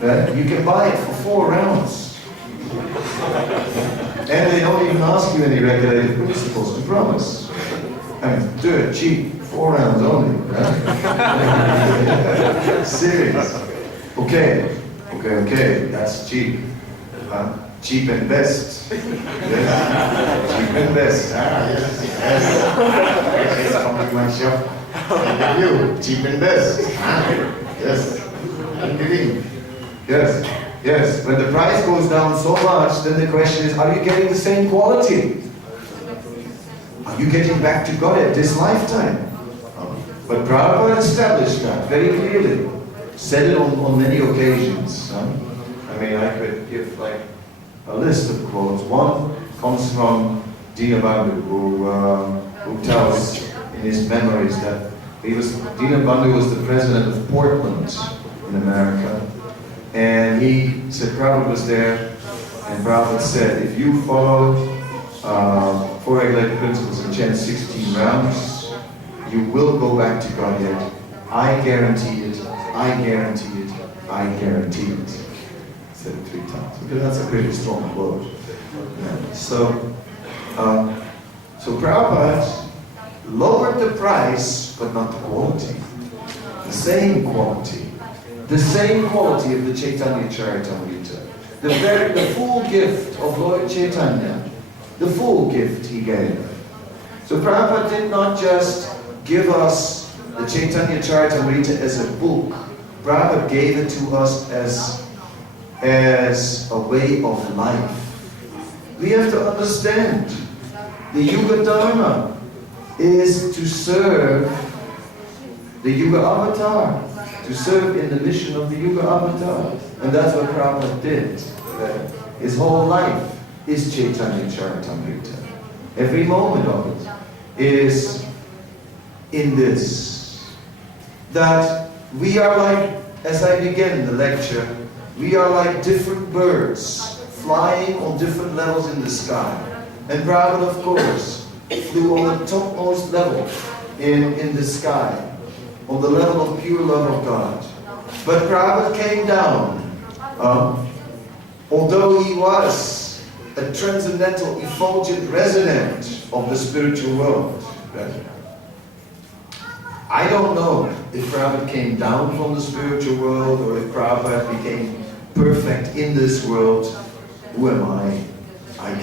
right, you can buy it for 4 rounds. And they don't even ask you any regulated principles to promise. I mean, dirt cheap, 4 rounds only, right? Serious. Okay, that's cheap. Cheap and best. Yes. Cheap and best. Yes, come to my shop. You, cheap and best. Yes, I'm giving. Yes. When the price goes down so much, then the question is, are you getting the same quality? Are you getting back to God at this lifetime? But Prabhupada established that very clearly. Said it on many occasions. I mean, I could give like a list of quotes. One comes from Dinabandhu, who tells in his memories that Dinabandhu was the president of Portland in America. And he said, Prabhupada was there, and Prabhupada said, if you follow 4 regulated principles and chant 16 rounds, you will go back to Godhead. I guarantee it, I guarantee it, I guarantee it. He said it 3 times. Because that's a pretty strong quote. Yeah. So Prabhupada lowered the price, but not the quality. The same quality. The same quality of the Caitanya Charitamrta. The full gift of Lord Chaitanya. The full gift he gave. So Prabhupada did not just give us the Caitanya Charitamrta as a book. Prabhupada gave it to us as a way of life. We have to understand the Yuga Dharma is to serve the Yuga Avatar, to serve in the mission of the Yuga Avatar. And that's what Prabhupada did. His whole life is Caitanya Caritamrta. Every moment of it is in this. That we are like, as I began the lecture, we are like different birds flying on different levels in the sky. And Prabhupada, of course, flew on the topmost level in the sky, on the level of pure love of God. But Prabhupada came down, although he was a transcendental, effulgent resident of the spiritual world. I don't know if Prabhupada came down from the spiritual world or if Prabhupada became perfect in this world. Who am I? I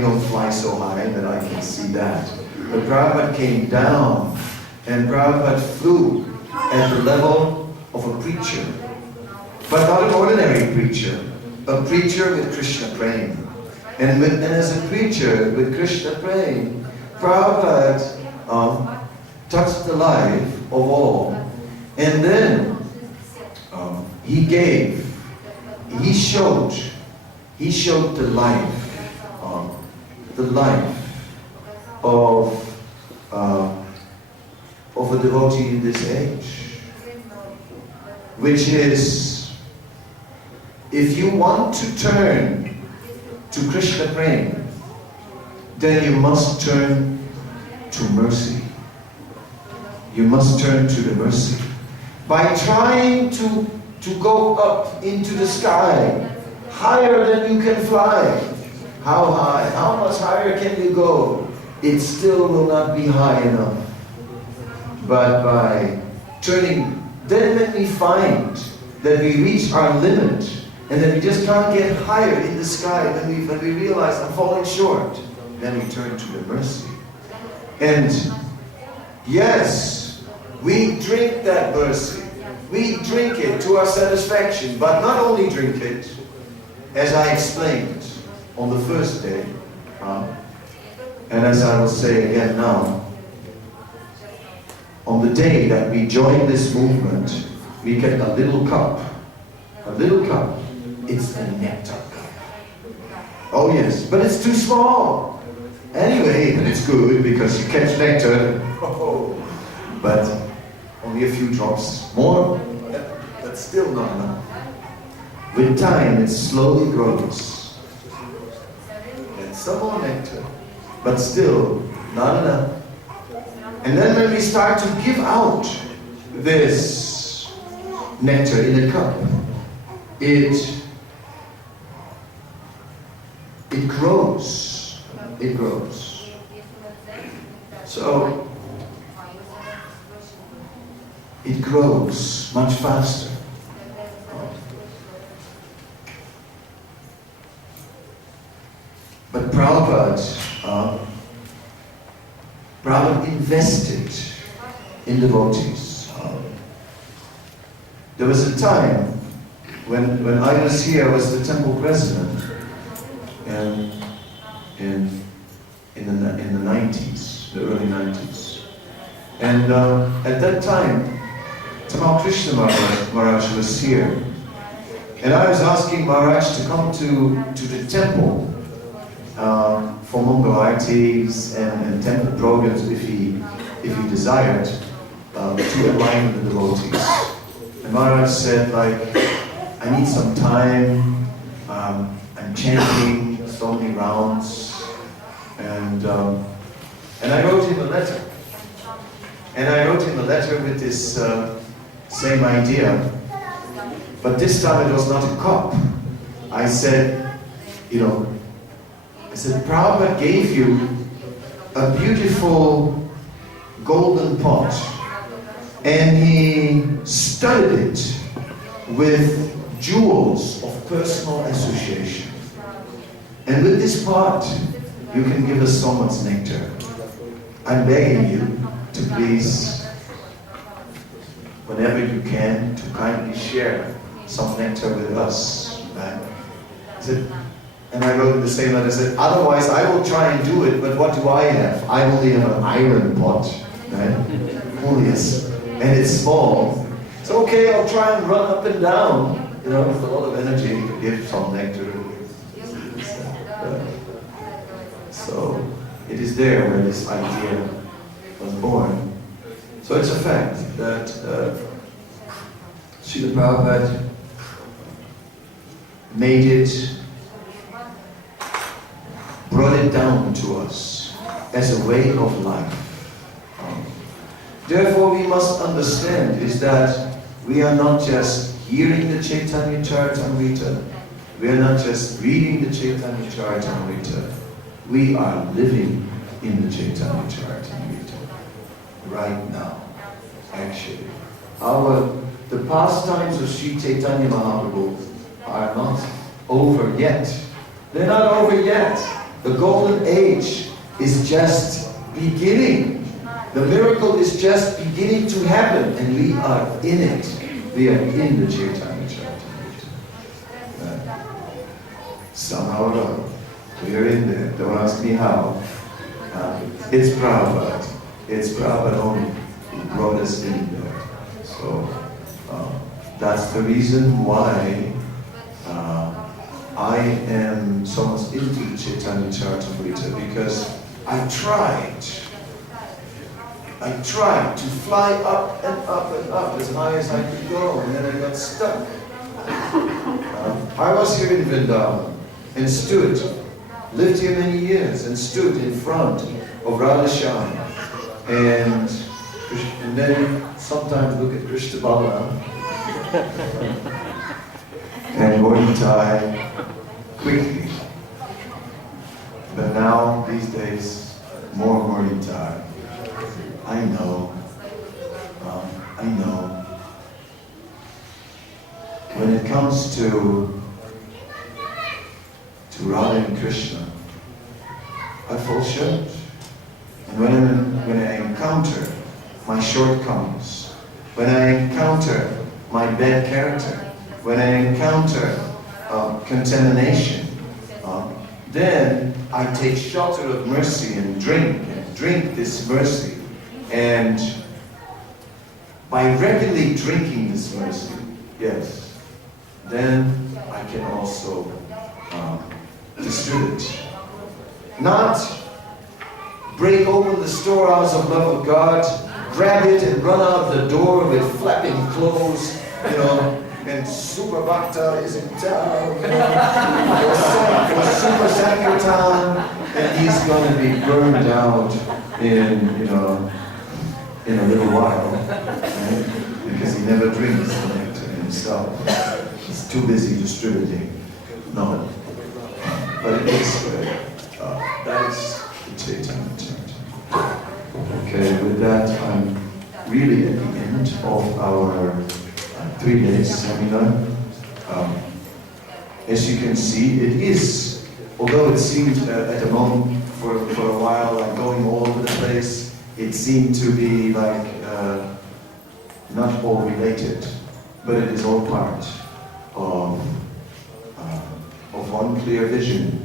don't fly so high that I can see that. But Prabhupada came down, and Prabhupada flew at the level of a preacher. But not an ordinary preacher, a preacher with Krishna praying. And as a preacher with Krishna praying, Prabhupada touched the life of all. And then he showed the life of a devotee in this age, which is, if you want to turn to Krishna prema, then you must turn to mercy. You must turn to the mercy. By trying to go up into the sky, higher than you can fly. How high? How much higher can you go? It still will not be high enough. But by turning, then when we find that we reach our limit, and that we just can't get higher in the sky, when we realize I'm falling short, then we turn to the mercy. And yes, we drink that mercy. We drink it to our satisfaction, but not only drink it, as I explained on the first day, and as I will say again now, on the day that we joined this movement, we get a little cup. A little cup. It's a nectar cup. Oh yes, but it's too small. Anyway, and it's good because you catch nectar. But only a few drops more. That's still not enough. With time, it slowly grows. And some more nectar, but still not enough. And then when we start to give out this nectar in a cup, it grows. It grows. So it grows much faster. But Prabhupada invested in devotees. There was a time when I was here, I was the temple president in the 90s, the early 90s. And at that time, Tamal Krishna Maharaj was here. And I was asking Maharaj to come to the temple for Mangal Aartis and temple programs if he desired to enlighten the devotees. And Maharaj said, I need some time, I'm chanting so many rounds, and I wrote him a letter. And I wrote him a letter with this same idea, but this time it was not a cup. I said, Prabhupada gave you a beautiful golden pot, and he studded it with jewels of personal association. And with this pot, you can give us so much nectar. I'm begging you to please whenever you can, to kindly share some nectar with us. Right? He said, and I wrote in the same letter, I said, otherwise I will try and do it, but what do I have? I only have an iron pot, right? And it's small. So okay, I'll try and run up and down, with a lot of energy to give some nectar. So it is there where this idea was born. So it's a fact that Srila Prabhupada made it, brought it down to us as a way of life. Therefore we must understand is that we are not just hearing the Caitanya Caritamrta, we are not just reading the Caitanya Caritamrta, we are living in the Caitanya Caritamrta right now, actually. The pastimes of Sri Chaitanya Mahaprabhu are not over yet. They're not over yet. The golden age is just beginning. The miracle is just beginning to happen, and we are in it. We are in the Caitanya Caritamrta. Somehow or other, we are in there. Don't ask me how. It's Prabhupada. It's Prabhupada only who brought us in there. So that's the reason why I am so much into the Caitanya Caritamrta, because I tried to fly up and up and up as high as I could go, and then I got stuck. I was here in Vrindavan and stood, lived here many years, and stood in front of Radhashyam, and then sometimes look at Krishna Balaram and Gornitai quickly. But now, these days, more Gornitai. I know. When it comes to Radha and Krishna, I fall short. And when I encounter my shortcomings, when I encounter my bad character, when I encounter contamination, then I take shelter of mercy and drink this mercy. And by regularly drinking this mercy, yes, then I can also distribute. Not break open the storehouse of love of God, grab it and run out the door with flapping clothes, and Super Bhakta is in town, or Super Sankirtan, and he's going to be burned out in a little while, right? Because he never drinks the nectar himself. He's too busy distributing. No. But it is that is the Chaitanya Church. Okay, with that, I'm really at the end of our 3 days seminar. As you can see, it is, although it seemed at the moment for a while like going all over the place, it seemed to be like not all related, but it is all part of one clear vision.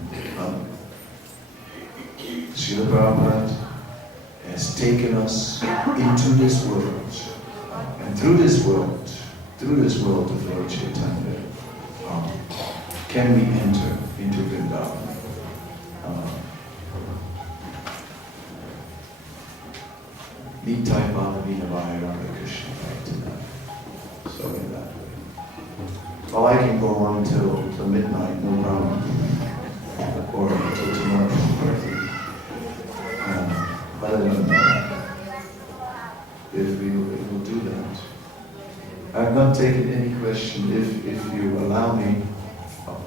Srila Prabhupada has taken us into this world, and through this world of Lord Chaitanya, can we enter into Vrindavan. Nitai Bhavavina Vaya Krishna tonight. So in that way. Well, I can go on till midnight, no problem. Or until tomorrow. But I don't know if we will do that. I've not taken any question. If you allow me, I'll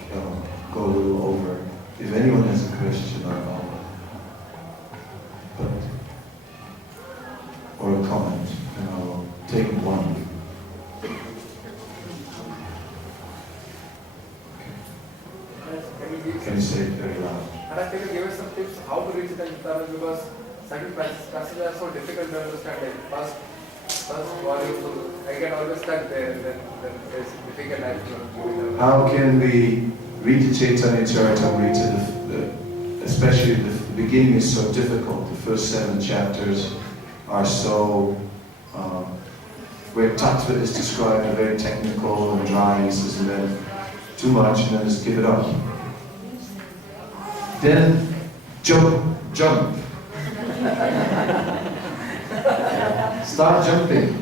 go a little over. If anyone has a question, or a comment, and I'll take one. Can you say it very loud? And can you give us some tips how to reach the Gita, because certain passages are so difficult to understand. First, First volume, I can always start there, then there's difficult actually. How can we read the Caitanya Caritamrta, especially the beginning is so difficult. The first 7 chapters are so, where tattva is described, are very technical and nice, and then too much, and then just give it up. Then jump. Start jumping.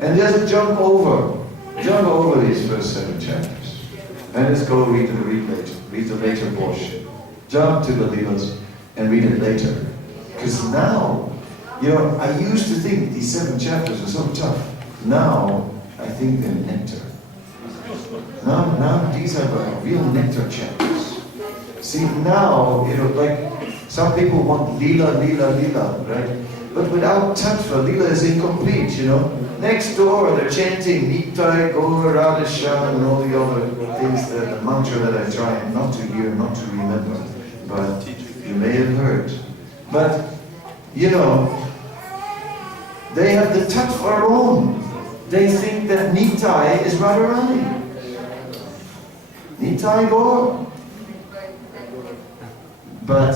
And just jump over these first 7 chapters. And let's go read the later portion. Jump to the Leelas and read it later. Because now, I used to think these 7 chapters were so tough. Now, I think they're nectar. Now these are the real nectar chapters. See, now, like, some people want Leela, right? But without Tattva, Leela is incomplete, Next door, they're chanting Nitai, Gaur, Radha, and all the other things, the mantra that I try not to hear, not to remember. But you may have heard. But, they have the Tattva wrong. They think that Nitai is Radharani. Nitai Gaur. But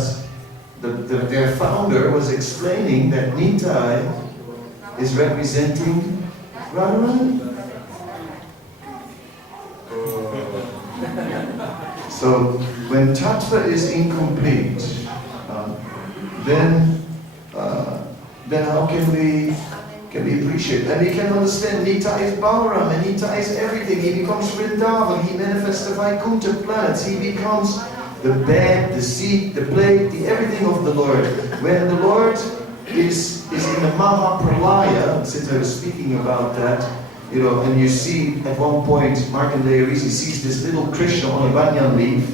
their founder was explaining that Nitai is representing Radharani. So when Tattva is incomplete, then how can we appreciate? And we can understand Nitai is Balaram, and Nitai is everything. He becomes Vrindavan, he manifests the Vaikuntha planets, he becomes the bed, the seat, the plate, the everything of the Lord. When the Lord is in the Mahapralaya, since I was speaking about that, and you see at one point, Markandeya Rishi sees this little Krishna on a banyan leaf.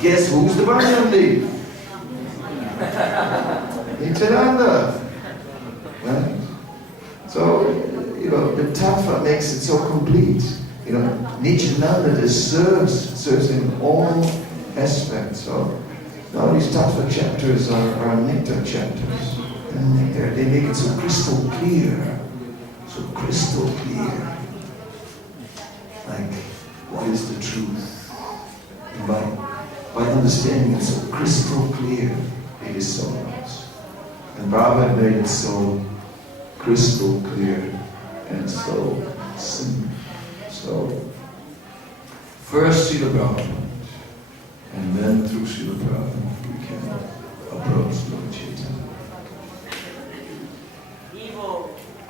Guess who's the banyan leaf? Nityananda. Right? So, the Tattva makes it so complete. Nityananda serves in all aspects. So now these Tattva chapters are nectar chapters. And they make it so crystal clear. So crystal clear. Like, what is the truth? And by understanding it so crystal clear, it is so nice. And Prabhupada made it so crystal clear and so simple. So, first Srila Prabhupada, and then through Srila Prabhupada, we can approach Lord Chaitanya.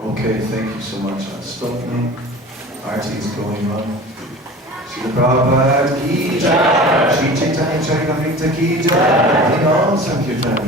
Okay, thank you so much. I'll stop now. Arti is going on. Srila Prabhupada ki jai, Sri Caitanya Caritamrta ki jai, Sankirtan.